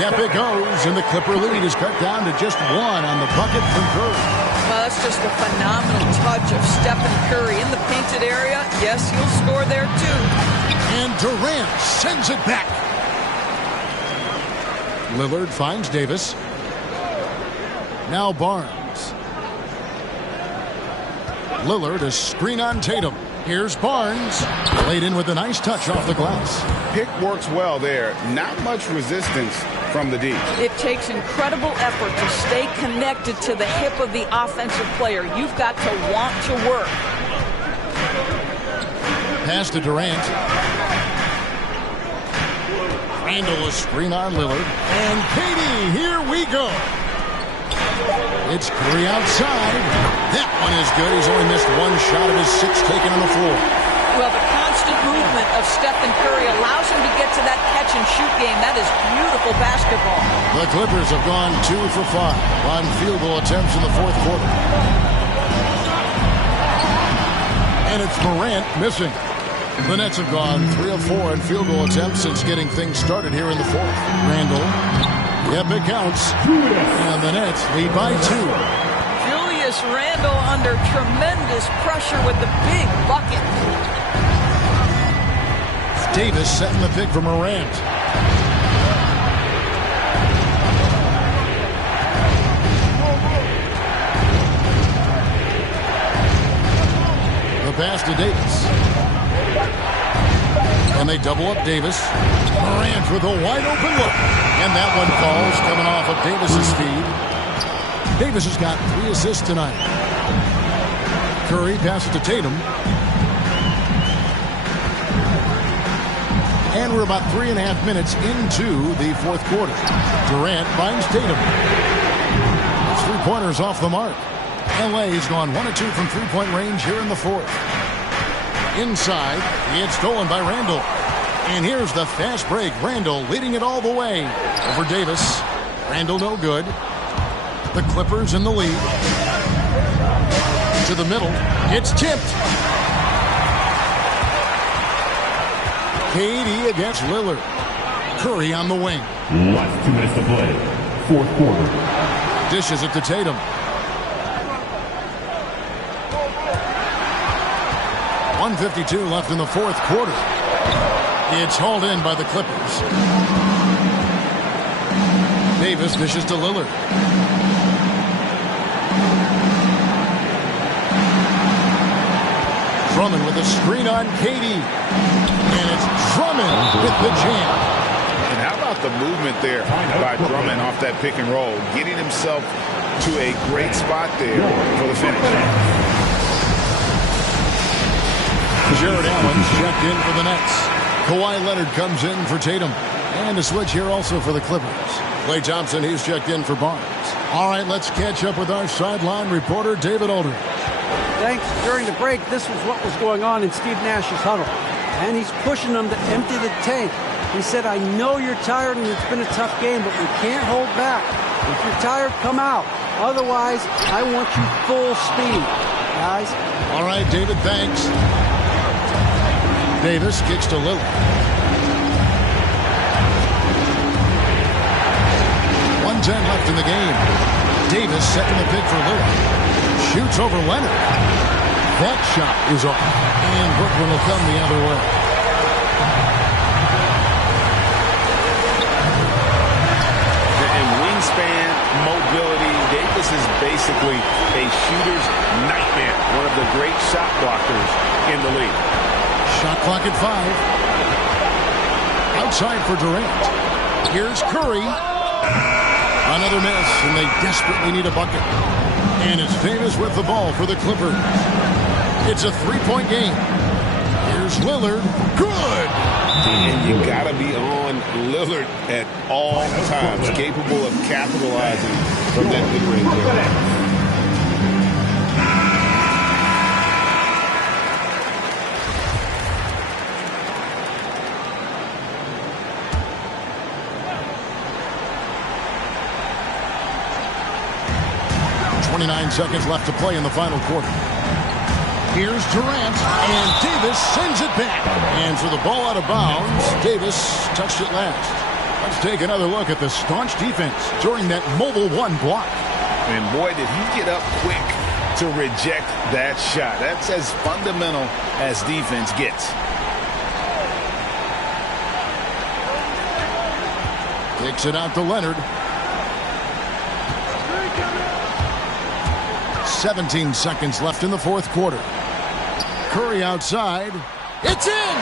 Yep, it goes, and the Clipper lead is cut down to just 1 on the bucket from Curry. Well, that's just a phenomenal touch of Stephen Curry in the painted area. Yes, he'll score there, too. And Durant sends it back. Lillard finds Davis. Now Barnes. Lillard, a screen on Tatum. Here's Barnes. Laid in with a nice touch off the glass. Pick works well there. Not much resistance from the D. It takes incredible effort to stay connected to the hip of the offensive player. You've got to want to work. Pass to Durant. Randall, a screen on Lillard. And Katie, here we go. It's Curry outside. That one is good. He's only missed 1 shot of his 6 taken on the floor. Well, the constant movement of Stephen Curry allows him to get to that catch-and-shoot game. That is beautiful basketball. The Clippers have gone 2 for 5 on field goal attempts in the fourth quarter. And it's Morant missing. The Nets have gone 3 of 4 in field goal attempts since getting things started here in the fourth. Randall. Yep, it counts. And the Nets lead by 2. Julius Randle under tremendous pressure with the big bucket. Davis setting the pick for Morant. The pass to Davis. And they double up Davis. Morant with a wide open look. And that one falls, coming off of Davis's speed. Davis has got 3 assists tonight. Curry passes to Tatum. And we're about 3.5 minutes into the fourth quarter. Durant finds Tatum. 3-pointers off the mark. LA has gone 1 of 2 from 3-point range here in the fourth. Inside, it's stolen by Randall. And here's the fast break. Randall leading it all the way over Davis. Randall no good. The Clippers in the lead. To the middle. It's tipped. KD against Lillard. Curry on the wing. Last 2 minutes to play. Fourth quarter. Dishes it to Tatum. 1:52 left in the fourth quarter. It's hauled in by the Clippers. Davis dishes to Lillard. Drummond with a screen on KD. And it's Drummond with the jam. And how about about the movement there by Drummond off that pick and roll, getting himself to a great spot there for the finish. Jared Allen's checked in for the Nets. Kawhi Leonard comes in for Tatum. And a switch here also for the Clippers. Klay Thompson, he's checked in for Barnes. All right, let's catch up with our sideline reporter, David Aldridge. Thanks. During the break, this was what was going on in Steve Nash's huddle. And he's pushing them to empty the tank. He said, I know you're tired and it's been a tough game, but we can't hold back. If you're tired, come out. Otherwise, I want you full speed, guys. All right, David, thanks. Davis kicks to Lillard. 1:10 left in the game. Davis setting the pick for Lillard. Shoots over Leonard. That shot is off. And Brooklyn will come the other way. In wingspan, mobility, Davis is basically a shooter's nightmare. One of the great shot blockers in the league. Shot clock at 5. Outside for Durant. Here's Curry. Another miss, and they desperately need a bucket. And it's Davis with the ball for the Clippers. It's a three-point game. Here's Lillard. Good! And you got to be on Lillard at all times, capable of capitalizing from that mid-range area. 29 seconds left to play in the final quarter. Here's Durant, and Davis sends it back. And for the ball out of bounds, Davis touched it last. Let's take another look at the staunch defense during that mobile one block. And boy, did he get up quick to reject that shot. That's as fundamental as defense gets. Kicks it out to Leonard. 17 seconds left in the fourth quarter. Curry outside. It's in!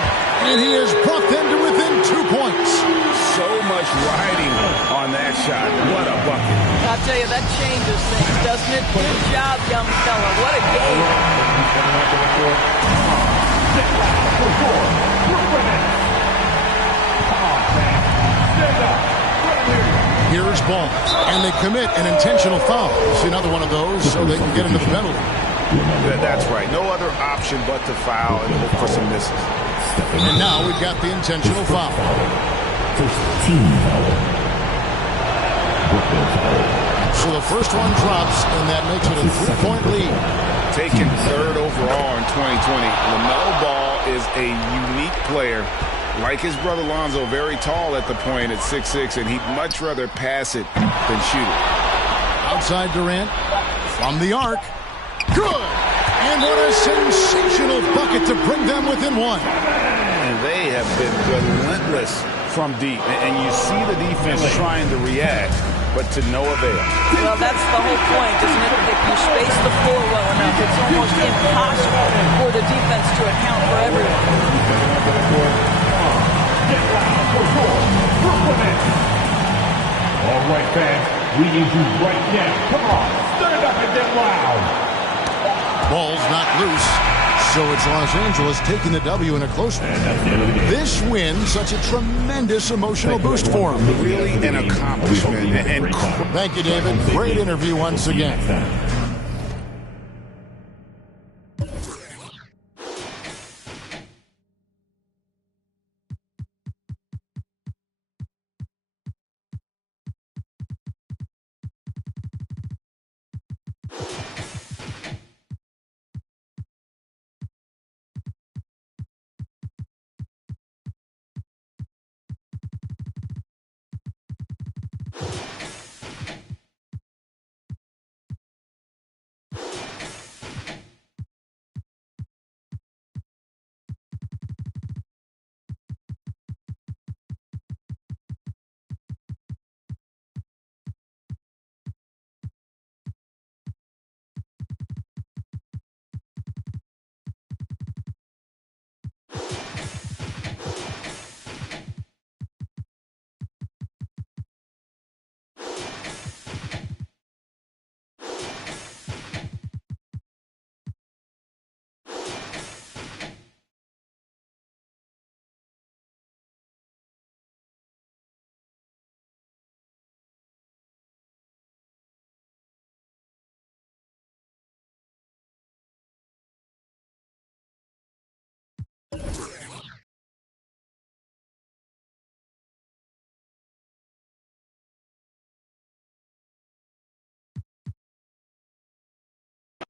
And he has brought them to within 2 points. So much riding on that shot. What a bucket. I'll tell you, that changes things, doesn't it? Good job, young fella. What a game. Here's ball. And they commit an intentional foul. See another one of those so they can get into the penalty. That's right. No other option but to foul and look for some misses. And now we've got the intentional foul. First team foul. So the first one drops, and that makes it a 3-point lead. Taken third overall in 2020, LaMelo Ball is a unique player. Like his brother Lonzo, very tall at the point at 6'6", and he'd much rather pass it than shoot it. Outside Durant, from the arc. Good! And what a sensational bucket to bring them within one. And they have been relentless from deep. And you see the defense trying to react, but to no avail. Well, that's the whole point, isn't it? If you space the floor well enough, it's almost impossible for the defense to account for everyone. All right, fans, we need you right now. Come on, stand up and get loud. Ball's not loose, so it's Los Angeles taking the W in a close one. This win, such a tremendous emotional boost for him. Really an accomplishment. Thank you, David. Great interview once again.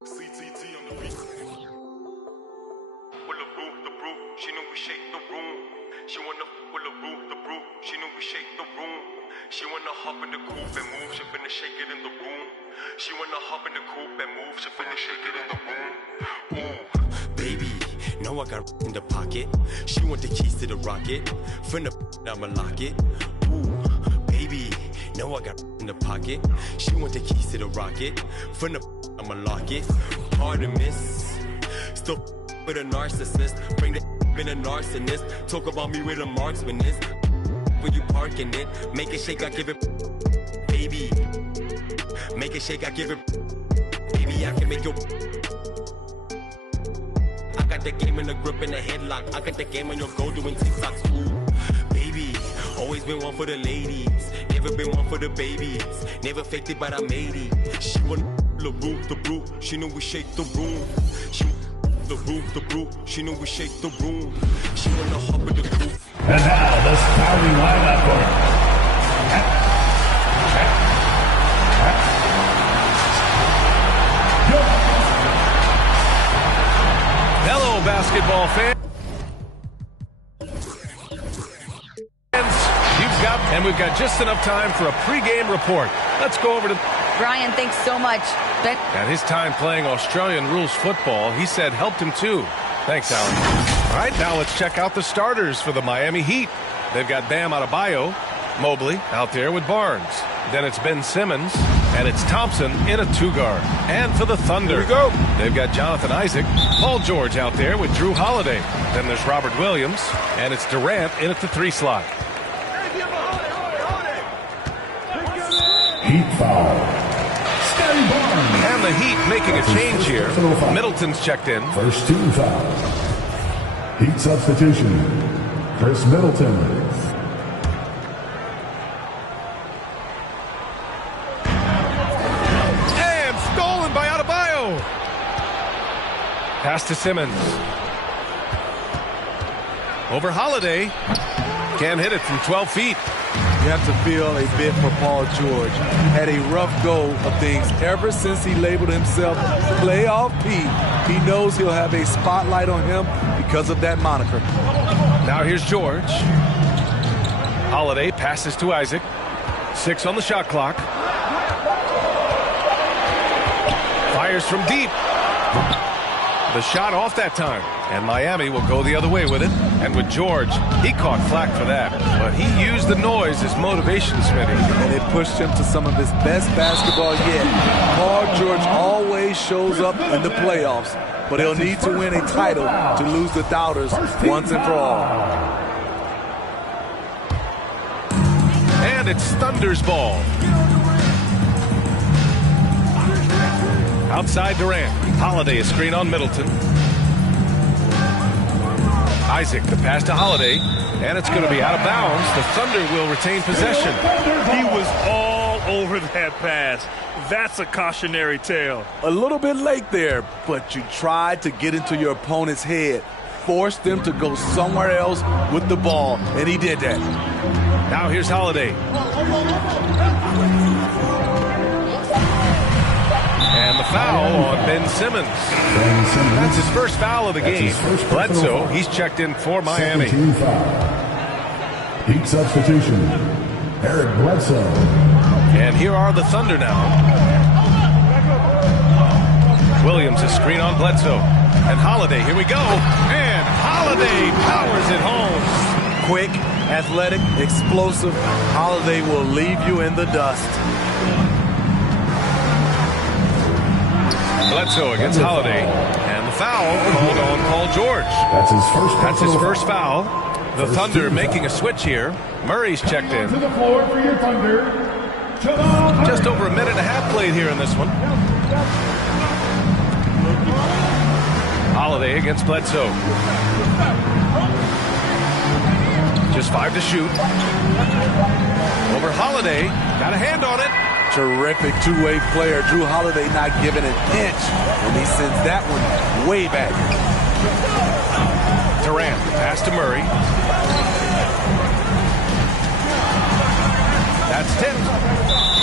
CTT on the beat. With the brew, she knew we shake the room. She wanna with the brew, she knew we shake the room. She wanna hop in the coupe and move, she finna shake it in the room. She wanna hop in the coupe and move, she finna shake it in the room. Ooh, baby, know I got in the pocket. She want the keys to the rocket. Finna I'ma lock it. Ooh, baby, know I got in the pocket. She want the keys to the rocket. Finna I'ma lock it. Pardon miss, still with a narcissist. Bring the in a narcissist. Talk about me with a marksmanist. When you parking it, make it shake, I give it. Baby, make it shake, I give it. Baby, I can make your. I got the game in the grip and the headlock. I got the game on your go doing TikToks. Ooh, baby, always been one for the ladies. Never been one for the babies. Never faked it, but I made it. She want the brew. She knew we shake the room. She the brew. She knew we shake the room. She wanna hop in the coupe. And now the starting lineup. Hello, basketball fans. We've got just enough time for a pregame report. Let's go over to Brian. Thanks so much. And his time playing Australian rules football, he said, helped him too. Thanks, Alan. All right, now let's check out the starters for the Miami Heat. They've got Bam Adebayo, Mobley out there with Barnes. Then it's Ben Simmons, and it's Thompson in a two-guard. And for the Thunder, here we go. They've got Jonathan Isaac, Paul George out there with Drew Holiday. Then there's Robert Williams, and it's Durant in at the 3 slot. Heat foul. Scotty Barnes. And the Heat making a change here. Middleton's checked in. First 2 fouls. Heat substitution. Chris Middleton. And stolen by Adebayo. Pass to Simmons. Over Holiday. Can't hit it from 12 feet. You have to feel a bit for Paul George. Had a rough go of things ever since he labeled himself Playoff P. He knows he'll have a spotlight on him because of that moniker. Now here's George. Holiday passes to Isaac. 6 on the shot clock. Fires from deep. The shot off that time. And Miami will go the other way with it. And with George, he caught flack for that. But he used the noise as motivation, Smitty. And it pushed him to some of his best basketball yet. Paul George always shows up in the playoffs. But he'll need to win a title to lose the doubters once and for all. And it's Thunder's ball. Outside Durant. Holiday, a screen on Middleton. Isaac, the pass to Holiday, and it's going to be out of bounds. The Thunder will retain possession. He was all over that pass. That's a cautionary tale. A little bit late there, but you tried to get into your opponent's head. Forced them to go somewhere else with the ball, and he did that. Now here's Holiday. And the foul on Ben Simmons. That's his first foul of the game. Bledsoe, he's checked in for Miami. Heat substitution. Eric Bledsoe. And here are the Thunder now. Williams, a screen on Bledsoe. And Holiday, here we go. And Holiday powers it home. Quick, athletic, explosive. Holiday will leave you in the dust. Bledsoe against Holiday. And the foul called on Paul George. That's his first foul. The Thunder making a switch here. Murray's checked in. To the floor for your Thunder. Just over a minute and a half played here in this one. Holiday against Bledsoe. Just 5 to shoot. Over Holiday. Got a hand on it. Terrific two-way player. Drew Holiday not giving an inch, and he sends that one way back. Durant, pass to Murray. That's tipped.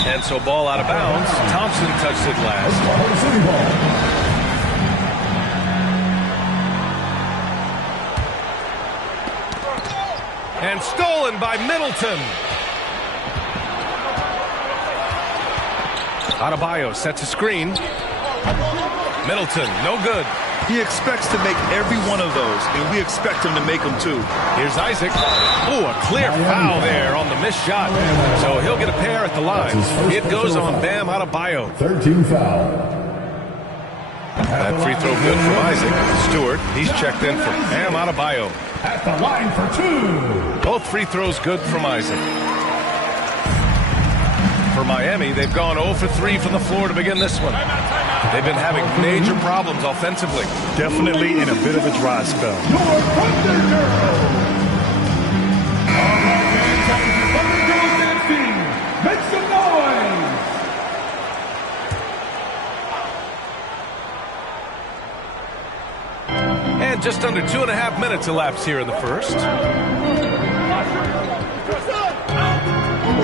And so ball out of bounds. Thompson touched it last. stolen by Middleton. Adebayo sets a screen. Middleton, no good. He expects to make every one of those, and we expect him to make them too. Here's Isaac. Oh, a clear foul there on the missed shot. So he'll get a pair at the line. It goes on Bam Adebayo. 13 foul. That free throw good from Isaac. Stewart, he's checked in for Bam Adebayo. At the line for 2. Both free throws good from Isaac. For Miami, they've gone 0 for 3 from the floor to begin this one. They've been having major problems offensively. Definitely in a bit of a dry spell. Make some noise! And just under 2.5 minutes elapsed here in the first.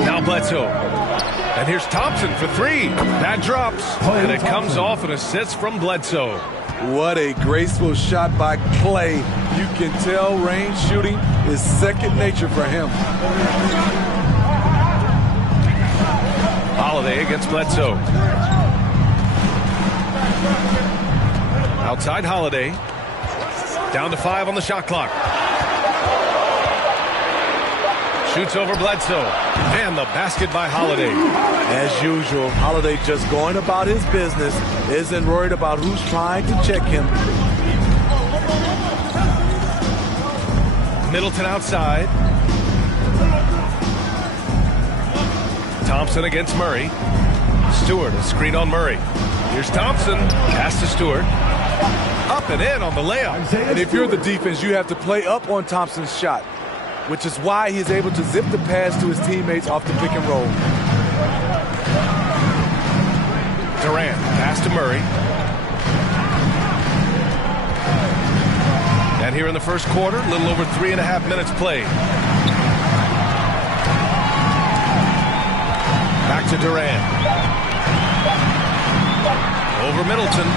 Now Bledsoe. And here's Thompson for 3. That drops. And it comes off an assist from Bledsoe. What a graceful shot by Clay. You can tell range shooting is second nature for him. Holiday against Bledsoe. Outside Holiday. Down to 5 on the shot clock. Shoots over Bledsoe. And the basket by Holiday. As usual, Holiday just going about his business. Isn't worried about who's trying to check him. Middleton outside. Thompson against Murray. Stewart, a screen on Murray. Here's Thompson. Pass to Stewart. Up and in on the layup. And if you're the defense, you have to play up on Thompson's shot, which is why he's able to zip the pass to his teammates off the pick and roll. Durant, pass to Murray. And here in the first quarter, a little over 3.5 minutes played. Back to Durant. Over Middleton.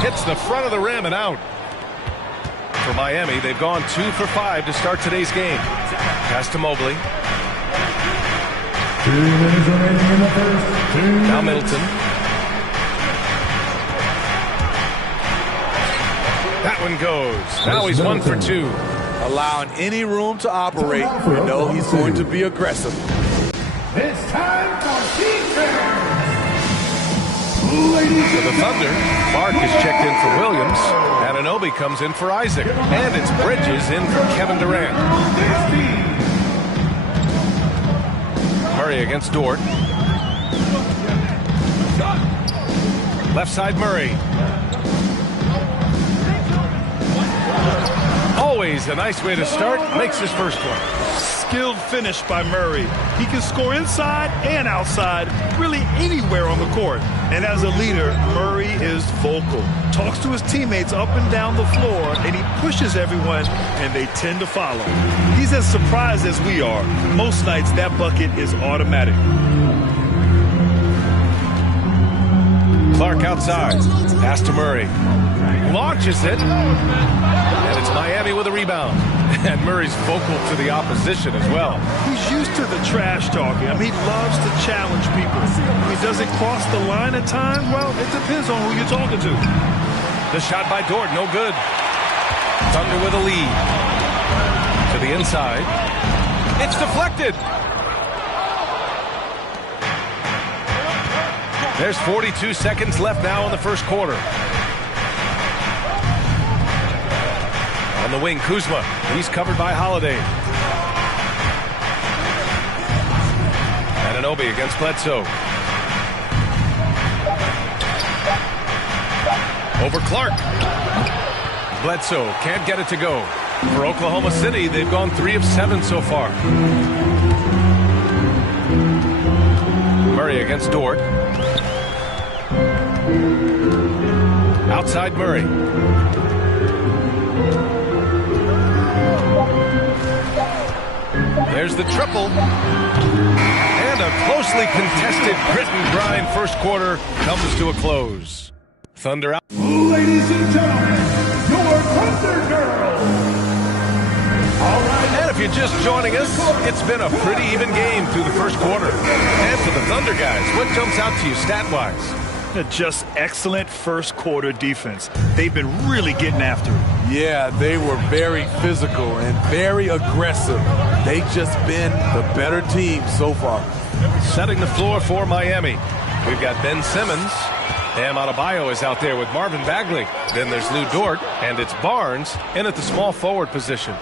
Hits the front of the rim and out. For Miami, they've gone 2 for 5 to start today's game. Pass to Mobley. 2 minutes remaining in the first. 2 now Middleton. That one goes. Now he's 1 for 2. Allowing any room to operate. You know he's going to be aggressive. It's time for defense. For the Thunder, Mark is checked in for Williams. Anunoby comes in for Isaac. And it's Bridges in for Kevin Durant. Murray against Dort. Left side Murray. Always a nice way to start. Makes his first one. Skilled finish by Murray. He can score inside and outside, really anywhere on the court. And as a leader, Murray is vocal. Talks to his teammates up and down the floor, and he pushes everyone, and they tend to follow. He's as surprised as we are. Most nights, that bucket is automatic. Clark outside. Pass to Murray. Launches it. And it's Miami with a rebound. And Murray's vocal to the opposition as well. He's used to the trash talking. I mean, he loves to challenge people. He doesn't cross the line at times. Well, it depends on who you're talking to. The shot by Dort, no good. Thunder with a lead. To the inside. It's deflected. There's 42 seconds left now in the first quarter. On the wing, Kuzma. He's covered by Holiday. Anunoby against Bledsoe. Over Clark. Bledsoe can't get it to go. For Oklahoma City, they've gone 3 of 7 so far. Murray against Dort. Outside Murray. There's the triple. And a closely contested grit and grind first quarter comes to a close. Thunder out. Ladies and gentlemen, your Thunder Girls. All right. And if you're just joining us, it's been a pretty even game through the first quarter. And for the Thunder guys, what jumps out to you stat-wise? Just excellent first quarter defense. They've been really getting after it. Yeah, they were very physical and very aggressive. They've just been the better team so far. Setting the floor for Miami. We've got Ben Simmons. Bam Adebayo is out there with Marvin Bagley. Then there's Lou Dort, and it's Barnes in at the small forward position.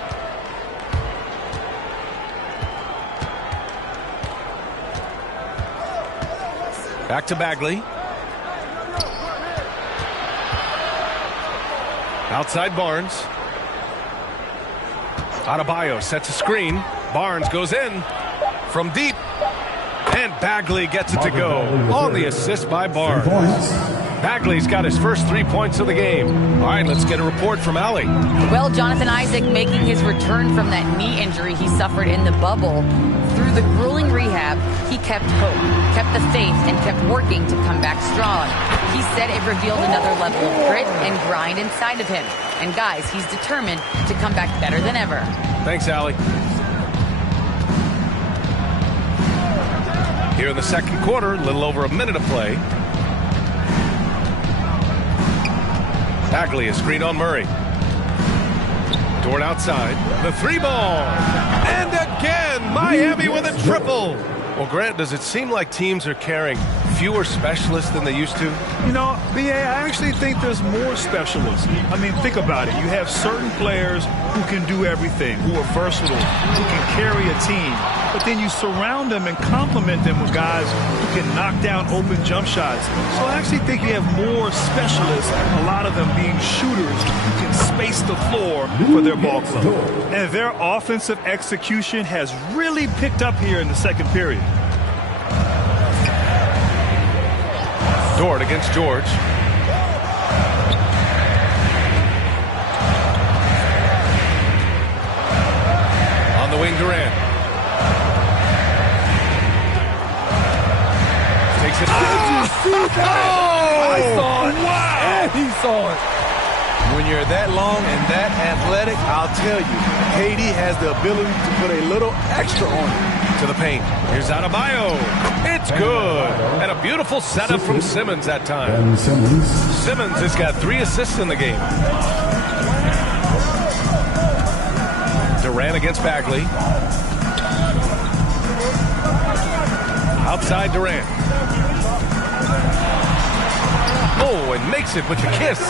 Back to Bagley. Outside Barnes. Adebayo sets a screen. Barnes goes in from deep. And Bagley gets it to go on the assist by Barnes. Bagley's got his first 3 points of the game. All right, let's get a report from Allie. Well, Jonathan Isaac making his return from that knee injury he suffered in the bubble. Through the grueling rehab, he kept hope, kept the faith, and kept working to come back strong. He said it revealed another level of grit and grind inside of him. And guys, he's determined to come back better than ever. Thanks, Allie. Here in the second quarter, a little over a minute of play. Bagley is screen on Murray. Dort outside. The 3-ball. And again, Miami with a triple. Well, Grant, does it seem like teams are carrying fewer specialists than they used to? You know, B.A., I actually think there's more specialists. I mean, think about it. You have certain players who can do everything, who are versatile, who can carry a team. But then you surround them and complement them with guys who can knock down open jump shots. So I actually think you have more specialists, a lot of them being shooters who can space the floor for their ball club. And their offensive execution has really picked up here in the second period. Dort against George. On the wing, Durant. Takes it. I saw it. Wow. And he saw it. When you're that long and that athletic, I'll tell you, KD has the ability to put a little extra on it. To the paint. Here's Adebayo. It's good. And a beautiful setup from Simmons that time. Simmons has got 3 assists in the game. Durant against Bagley. Outside Durant. Oh, and makes it with the kiss.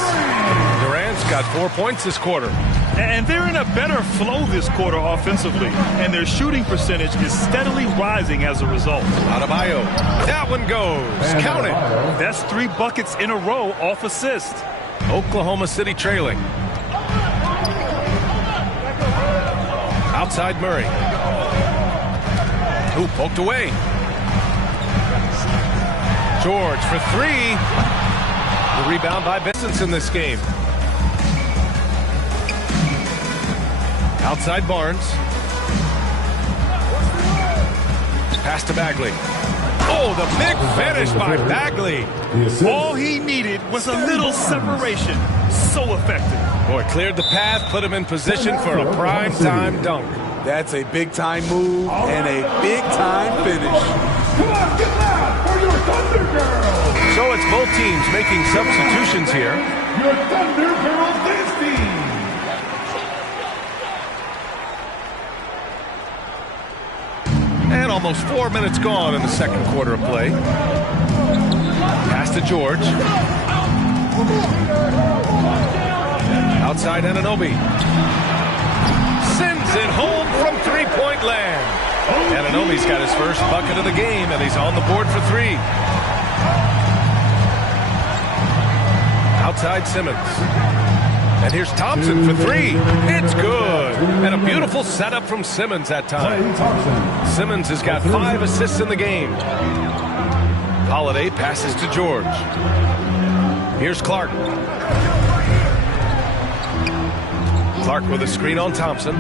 Durant's got 4 points this quarter. And they're in a better flow this quarter offensively. And their shooting percentage is steadily rising as a result. Adebayo. That one goes. Count it. That's 3 buckets in a row off assist. Oklahoma City trailing. Outside Murray. Who poked away. George for 3. The rebound by Benson's in this game. Outside Barnes. Pass to Bagley. Oh, the big finish by Bagley. All he needed was a little separation. So effective. Boy, cleared the path, put him in position for a prime-time dunk. That's a big-time move and a big-time finish. Come on, get loud for your Thunder Girls. So it's both teams making substitutions here. Your Thunder Girls dance team. And almost 4 minutes gone in the second quarter of play. Pass to George. Outside Anunoby. Sends it home from three-point land. Anunoby's got his first bucket of the game, and he's on the board for 3. Outside Simmons. And here's Thompson for 3. It's good. And a beautiful setup from Simmons that time. Simmons has got 5 assists in the game. Holiday passes to George. Here's Clark. Clark with a screen on Thompson.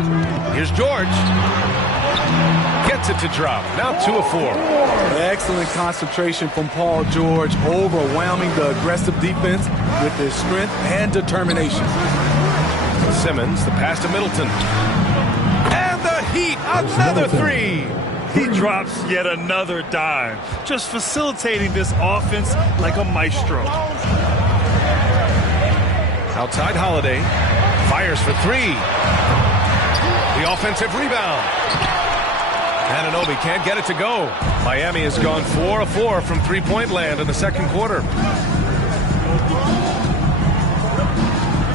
Here's George. Gets it to drop. Now 2 of 4. Excellent concentration from Paul George, overwhelming the aggressive defense with his strength and determination. Simmons, the pass to Middleton. And the heat Another three. He drops yet another dime, just facilitating this offense like a maestro. Outside Holiday. Fires for three. The offensive rebound. Anunoby can't get it to go. Miami has gone 4 of 4 from three-point land in the second quarter.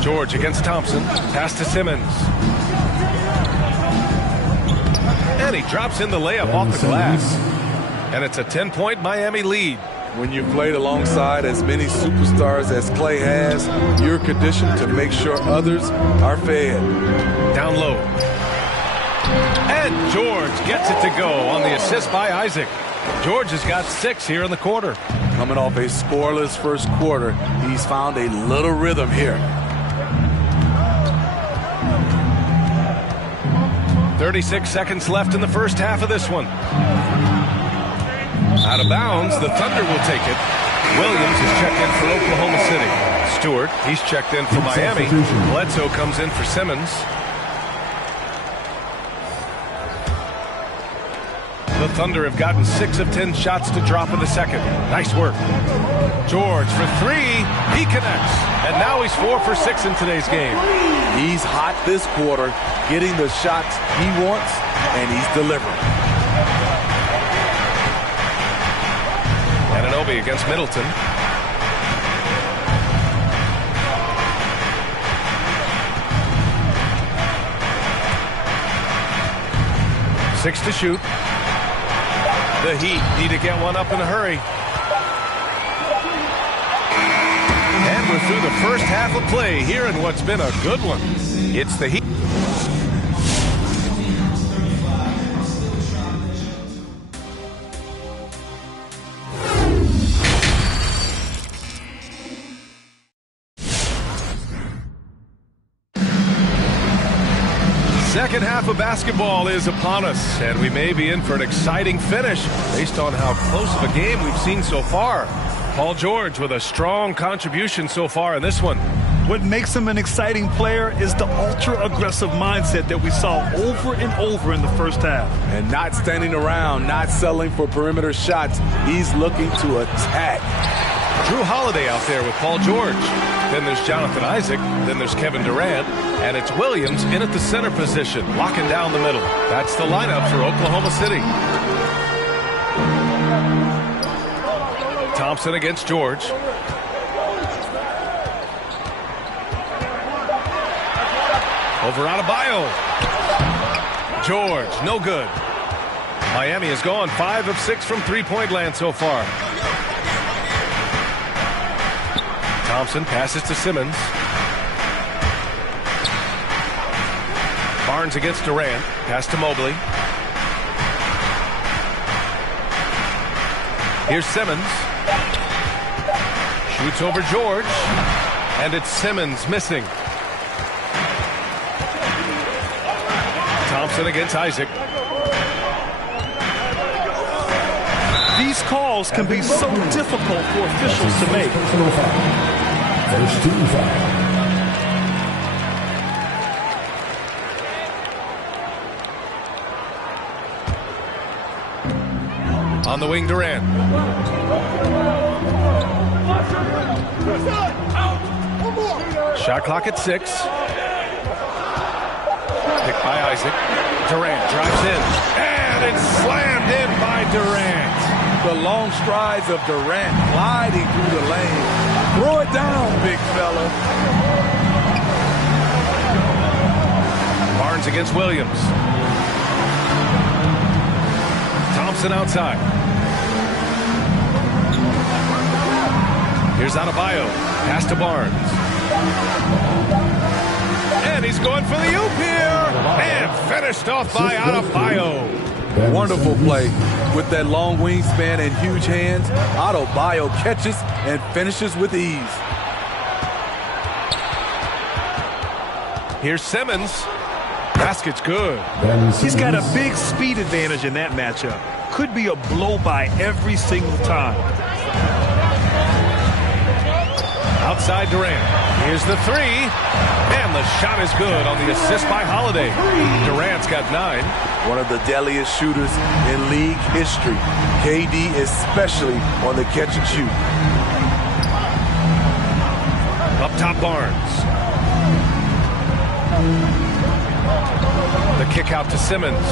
George against Thompson. Pass to Simmons. And he drops in the layup off the glass. And it's a 10-point Miami lead. When you've played alongside as many superstars as Clay has, you're conditioned to make sure others are fed. Down low. And George gets it to go on the assist by Isaac. George has got 6 here in the quarter. Coming off a scoreless first quarter, he's found a little rhythm here. 36 seconds left in the first half of this one. Out of bounds, the Thunder will take it. Williams is checked in for Oklahoma City. Stewart, he's checked in for Miami. Bledsoe comes in for Simmons. The Thunder have gotten 6 of 10 shots to drop in the second. Nice work. George for three. He connects. And now he's 4 for 6 in today's game. He's hot this quarter, getting the shots he wants, and he's delivering. Anunoby against Middleton. Six to shoot. The Heat need to get one up in a hurry. And we're through the first half of play here in what's been a good one. It's the Heat. Second half of basketball is upon us, and we may be in for an exciting finish based on how close of a game we've seen so far. Paul George with a strong contribution so far in this one. What makes him an exciting player is the ultra-aggressive mindset that we saw over and over in the first half. And not standing around, not settling for perimeter shots. He's looking to attack. Drew Holiday out there with Paul George. Then there's Jonathan Isaac. Then there's Kevin Durant. And it's Williams in at the center position, locking down the middle. That's the lineup for Oklahoma City. Thompson against George. Over Adebayo. George, no good. Miami has gone 5 of 6 from three-point land so far. Thompson passes to Simmons. Barnes against Durant. Pass to Mobley. Here's Simmons. Shoots over George. And it's Simmons missing. Thompson against Isaac. These calls can be so difficult for officials to make. First team foul. On the wing, Durant. Shot clock at 6. Picked by Isaac. Durant drives in. And it's slammed in by Durant. The long strides of Durant gliding through the lane. Throw it down, big fella. Barnes against Williams. Thompson outside. Here's Adebayo. Pass to Barnes. And he's going for the oop here. And finished off by Adebayo. Wonderful play. With that long wingspan and huge hands, Adebayo catches and finishes with ease. Here's Simmons. Basket's good. He's got a big speed advantage in that matchup. Could be a blow by every single time. Outside Durant. Here's the three. And the shot is good on the assist by Holiday. Durant's got 9. One of the deadliest shooters in league history. KD especially on the catch and shoot. Up top, Barnes. The kick out to Simmons.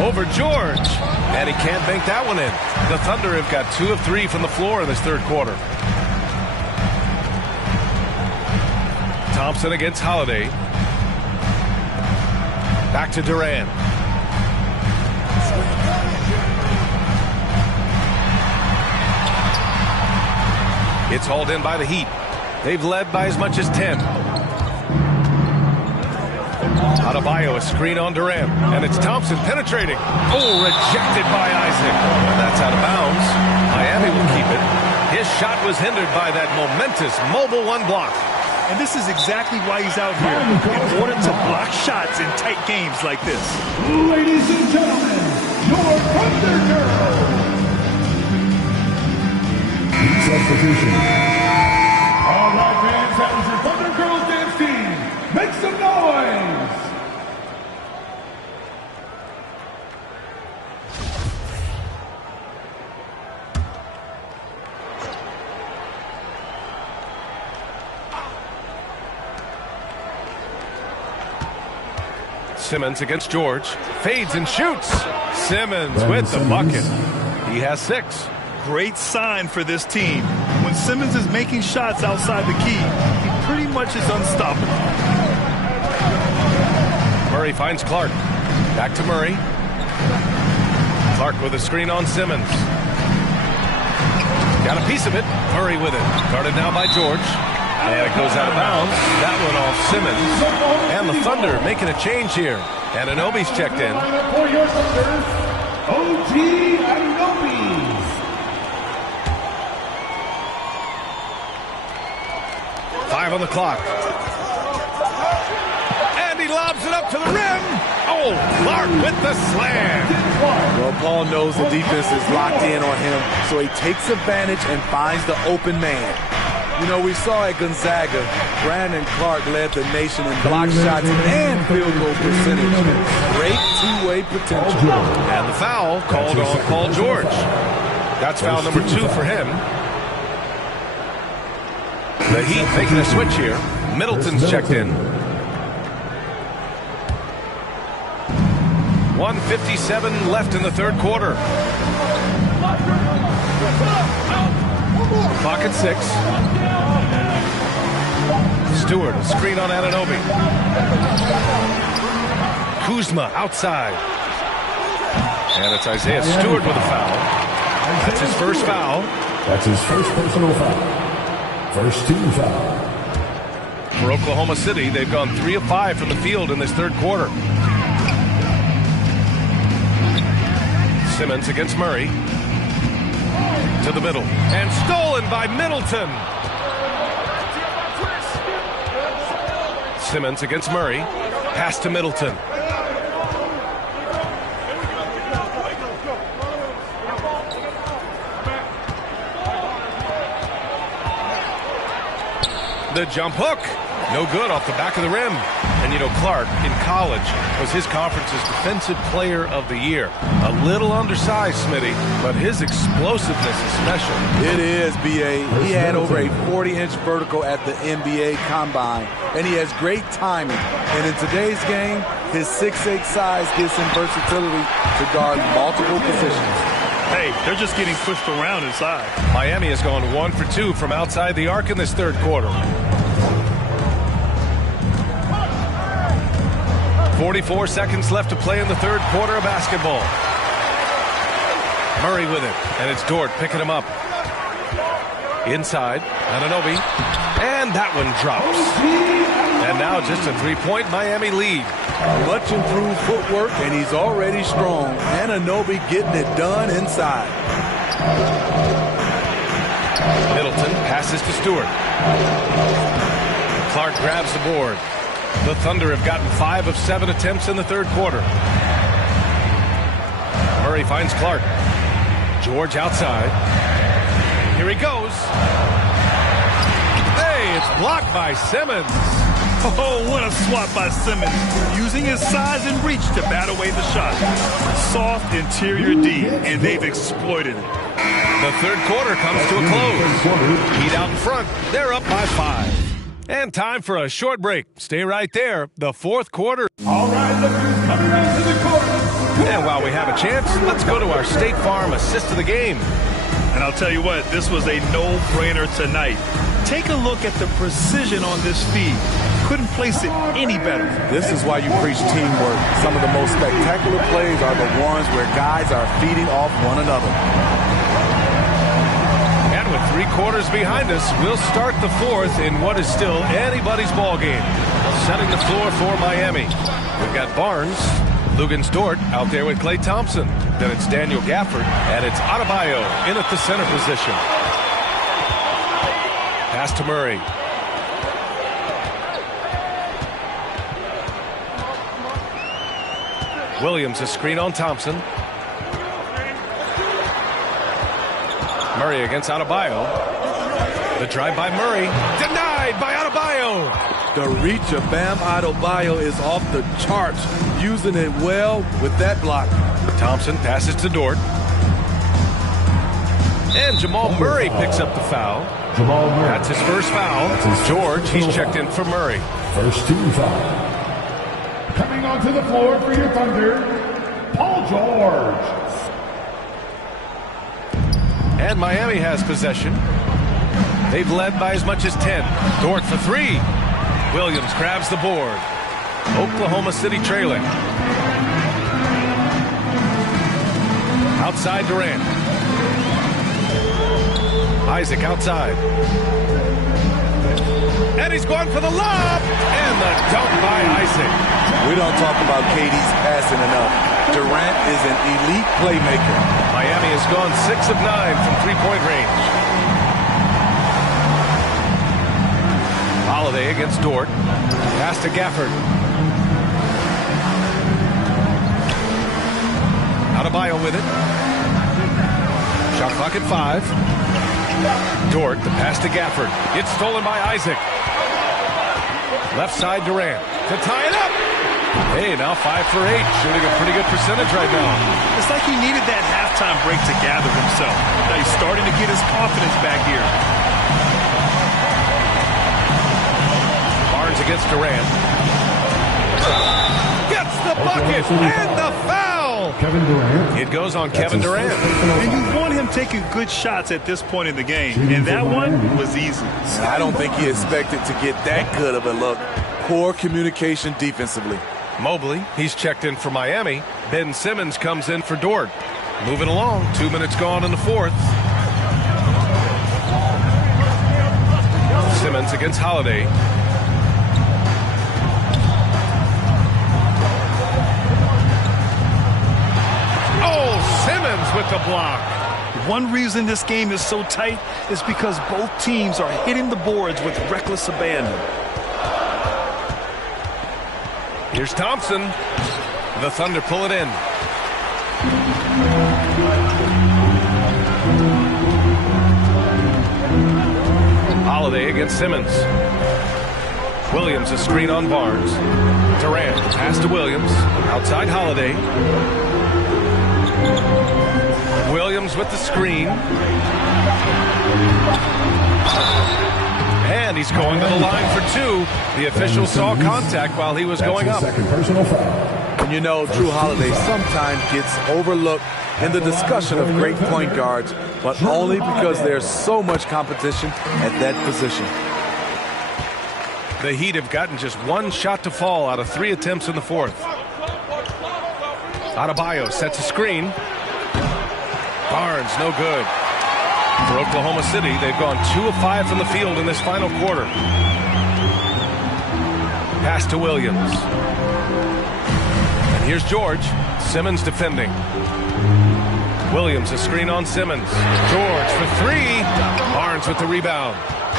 Over George. And he can't bank that one in. The Thunder have got 2 of 3 from the floor in this third quarter. Thompson against Holiday. Back to Durant. It's hauled in by the Heat. They've led by as much as 10. Adebayo, a screen on Durant. And it's Thompson penetrating. Oh, rejected by Isaac. That's out of bounds. Miami will keep it. His shot was hindered by that momentous mobile 1 block. And this is exactly why he's out here, in order to block shots in tight games like this. Ladies and gentlemen, your Thunder Girls. Substitution. All right, fans, that was your Thunder Girls dance team. Make some noise. Simmons against George. Fades and shoots. Simmons with the bucket. He has 6. Great sign for this team. When Simmons is making shots outside the key, he pretty much is unstoppable. Murray finds Clark. Back to Murray. Clark with a screen on Simmons. Got a piece of it. Murray with it. Guarded now by George. And it goes out of bounds. That one off Simmons. And the Thunder making a change here. And Anunoby's checked in. For your Thunders, OG Anunoby. Five on the clock. And he lobs it up to the rim. Oh, Clark with the slam. Well, Paul knows the defense is locked in on him, so he takes advantage and finds the open man. You know, we saw at Gonzaga, Brandon Clark led the nation in block shots and field goal percentage. Great two-way potential. And the foul called on Paul George. That's foul number 2 for him. The Heat making a switch here. Middleton's checked in. 1:57 left in the third quarter. Clock at 6. Stewart, a screen on Anunoby. Kuzma outside. And it's Isaiah Stewart with a foul. That's his first foul. That's his first personal foul. First team foul. For Oklahoma City, they've gone 3 of 5 from the field in this third quarter. Simmons against Murray. To the middle. And stolen by Middleton. Simmons against Murray. Pass to Middleton. The jump hook. No good off the back of the rim. And, you know, Clark, in college, was his conference's Defensive Player of the Year. A little undersized, Smitty, but his explosiveness is special. It is, B.A. He had over a 40-inch vertical at the NBA Combine, and he has great timing. And in today's game, his 6'8" size gives him versatility to guard multiple positions. Hey, they're just getting pushed around inside. Miami has gone 1 for 2 from outside the arc in this third quarter. 44 seconds left to play in the third quarter of basketball. Murray with it, and it's Dort picking him up. Inside, Anunoby, and that one drops. And now just a 3-point Miami lead. Much improved footwork, and he's already strong. Anunoby getting it done inside. Middleton passes to Stewart. Clark grabs the board. The Thunder have gotten 5 of 7 attempts in the third quarter. Murray finds Clark. George outside. Here he goes. Hey, it's blocked by Simmons. Oh, what a swat by Simmons, using his size and reach to bat away the shot. Soft interior D, and they've exploited it. The third quarter comes to a close. Heat out in front. They're up by 5. And time for a short break. Stay right there. The fourth quarter. All right, look who's coming out to the court. And while we have a chance, let's go to our State Farm assist of the game. And I'll tell you what, this was a no-brainer tonight. Take a look at the precision on this feed. Couldn't place it any better. This is why you preach teamwork. Some of the most spectacular plays are the ones where guys are feeding off one another. And with 3 quarters behind us, we'll start the fourth in what is still anybody's ball game. Setting the floor for Miami. We've got Barnes, Lugans Dort out there with Klay Thompson. Then it's Daniel Gafford, and it's Adebayo in at the center position. Pass to Murray. Williams, a screen on Thompson. Murray against Adebayo. The drive by Murray. Denied by Adebayo. The reach of Bam Adebayo is off the charts, using it well with that block. Thompson passes to Dort. And Jamal Murray picks up the foul. That's his first foul. George, he's checked in for Murray. First team foul. Coming onto the floor for your Thunder, Paul George. And Miami has possession. They've led by as much as 10. Dort for 3. Williams grabs the board. Oklahoma City trailing. Outside Durant. Isaac outside. And he's going for the lob. And the dunk by Isaac. We don't talk about KD's passing enough. Durant is an elite playmaker. Miami has gone 6 of 9 from three-point range. Holiday against Dort. Pass to Gafford. Adebayo with it. Shot clock at 5. Dort, the pass to Gafford. It's stolen by Isaac. Left side Durant to tie it up. Hey, now 5 for 8. Shooting a pretty good percentage right now. It's like he needed that halftime break to gather himself. Now he's starting to get his confidence back here. Barnes against Durant. Gets the bucket and the foul. Kevin Durant. It goes on Kevin Durant. And you want him taking good shots at this point in the game. And that one was easy. I don't think he expected to get that good of a look. Poor communication defensively. Mobley, he's checked in for Miami. Ben Simmons comes in for Dort. Moving along, 2 minutes gone in the fourth. Simmons against Holiday. Oh, Simmons with the block. One reason this game is so tight is because both teams are hitting the boards with reckless abandon. Here's Thompson. The Thunder pull it in. Holiday against Simmons. Williams a screen on Barnes. Durant pass to Williams. Outside Holiday. Williams with the screen. And he's going to the line for 2. The official saw contact while he was going up. Second personal foul. And you know, Drew Holiday sometimes gets overlooked in the discussion of great point guards, but only because there's so much competition at that position. The Heat have gotten just 1 shot to fall out of 3 attempts in the fourth. Adebayo sets a screen. Barnes, no good. For Oklahoma City, they've gone 2 of 5 from the field in this final quarter. Pass to Williams. And here's George. Simmons defending. Williams a screen on Simmons. George for 3. Barnes with the rebound.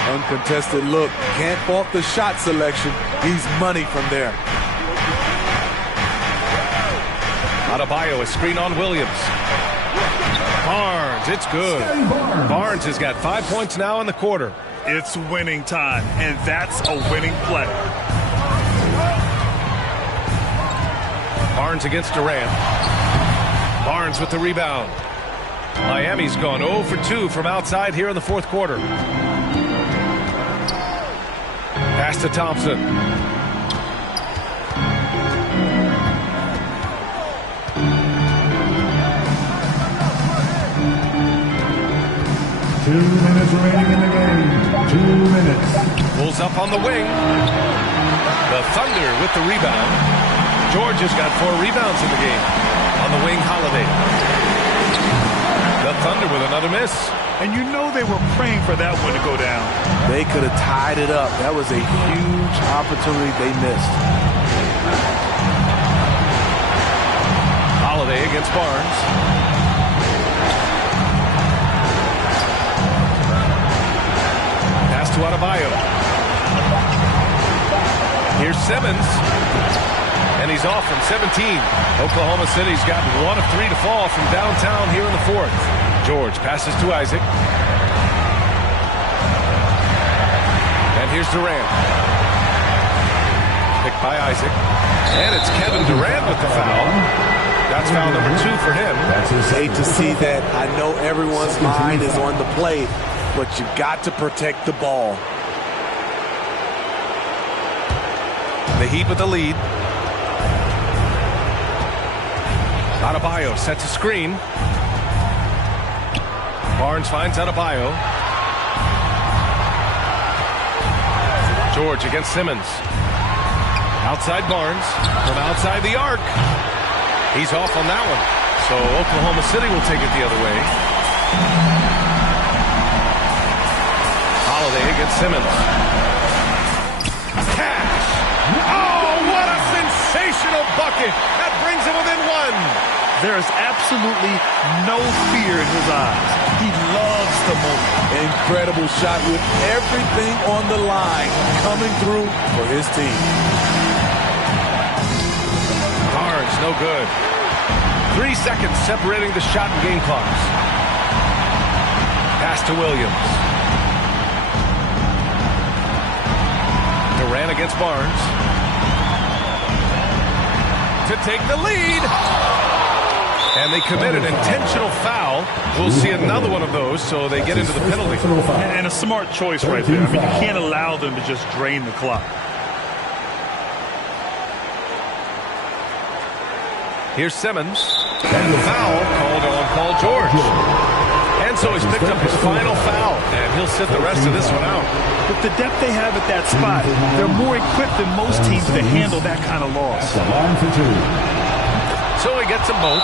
Uncontested look. Can't fault the shot selection. He's money from there. Adebayo a screen on Williams. Barnes, it's good. Barnes has got 5 points now in the quarter. It's winning time, and that's a winning play. Barnes against Durant. Barnes with the rebound. Miami's gone 0 for 2 from outside here in the fourth quarter. Pass to Thompson. Two minutes remaining in the game. 2 minutes. Pulls up on the wing. The Thunder with the rebound. George has got 4 rebounds in the game. On the wing, Holiday. The Thunder with another miss. And you know they were praying for that one to go down. They could have tied it up. That was a huge opportunity they missed. Holiday against Barnes. Pass to Adebayo. Here's Simmons. And he's off from 17. Oklahoma City's got 1 of 3 to fall from downtown here in the fourth. George passes to Isaac. And here's Durant. Picked by Isaac. And it's Kevin Durant with the foul. That's foul number 2 for him. Hate to see that. I know everyone's mind is on the play, but you've got to protect the ball. The Heat with the lead. Adebayo sets a screen. Barnes finds Adebayo. George against Simmons. Outside Barnes. From outside the arc. He's off on that one. So Oklahoma City will take it the other way. Holiday against Simmons. Cash. Oh, what a sensational bucket. That brings him within 1. There is absolutely no fear in his eyes. He loves the moment. Incredible shot with everything on the line coming through for his team. Barnes, no good. 3 seconds separating the shot and game clocks. Pass to Williams. Durant against Barnes. To take the lead. And they commit an intentional foul. We'll see another one of those, so they get into the penalty. And a smart choice right there. I mean, you can't allow them to just drain the clock. Here's Simmons. And the foul called on Paul George. And so he's picked up his final foul, and he'll sit the rest of this one out. With the depth they have at that spot, they're more equipped than most teams to handle that kind of loss. So he gets them both.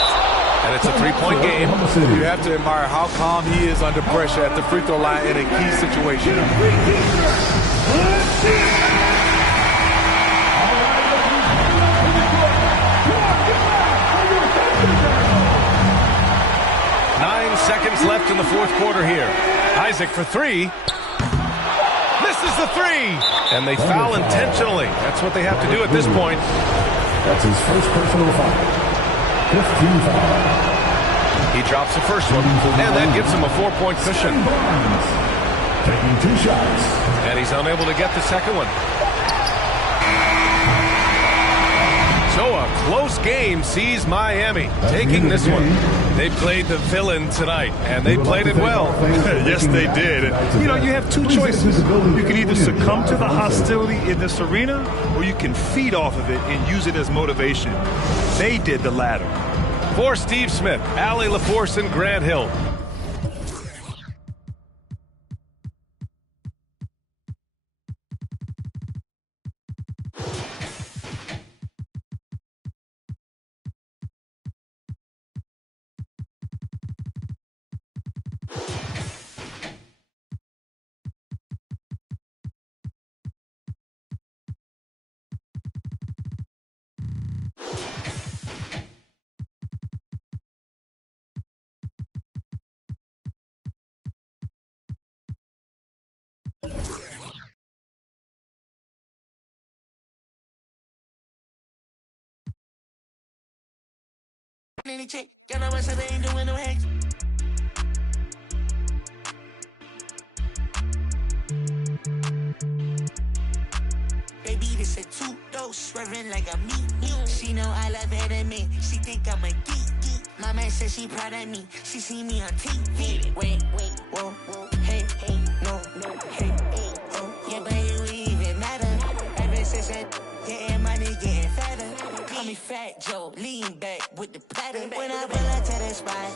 And it's a 3-point game. You have to admire how calm he is under pressure at the free throw line in a key situation. 9 seconds left in the fourth quarter here. Isaac for 3. Misses the 3. And they foul intentionally. That's what they have to do at this point. That's his first personal foul. 15 foul. He drops the first one, and that gives him a 4-point cushion. Taking 2 shots. And he's unable to get the second one. So a close game sees Miami taking this one. They played the villain tonight, and they played it well. Yes, they did. And, you know, you have 2 choices. You can either succumb to the hostility in this arena, or you can feed off of it and use it as motivation. They did the latter. For Steve Smith, Allie LaForce, and Grant Hill. Any chick, girl, I wish I ain't doing no hate. swerving like a meat. She know I love her than me. She think I'm a geek. My man says she proud of me. She see me on TV. Wait, whoa, hey, no, hey, oh, yeah, but it even matter. Ever since that, getting money, getting fatter. Call me Fat Joe, lean back with the pattern. When I pull up to the spot,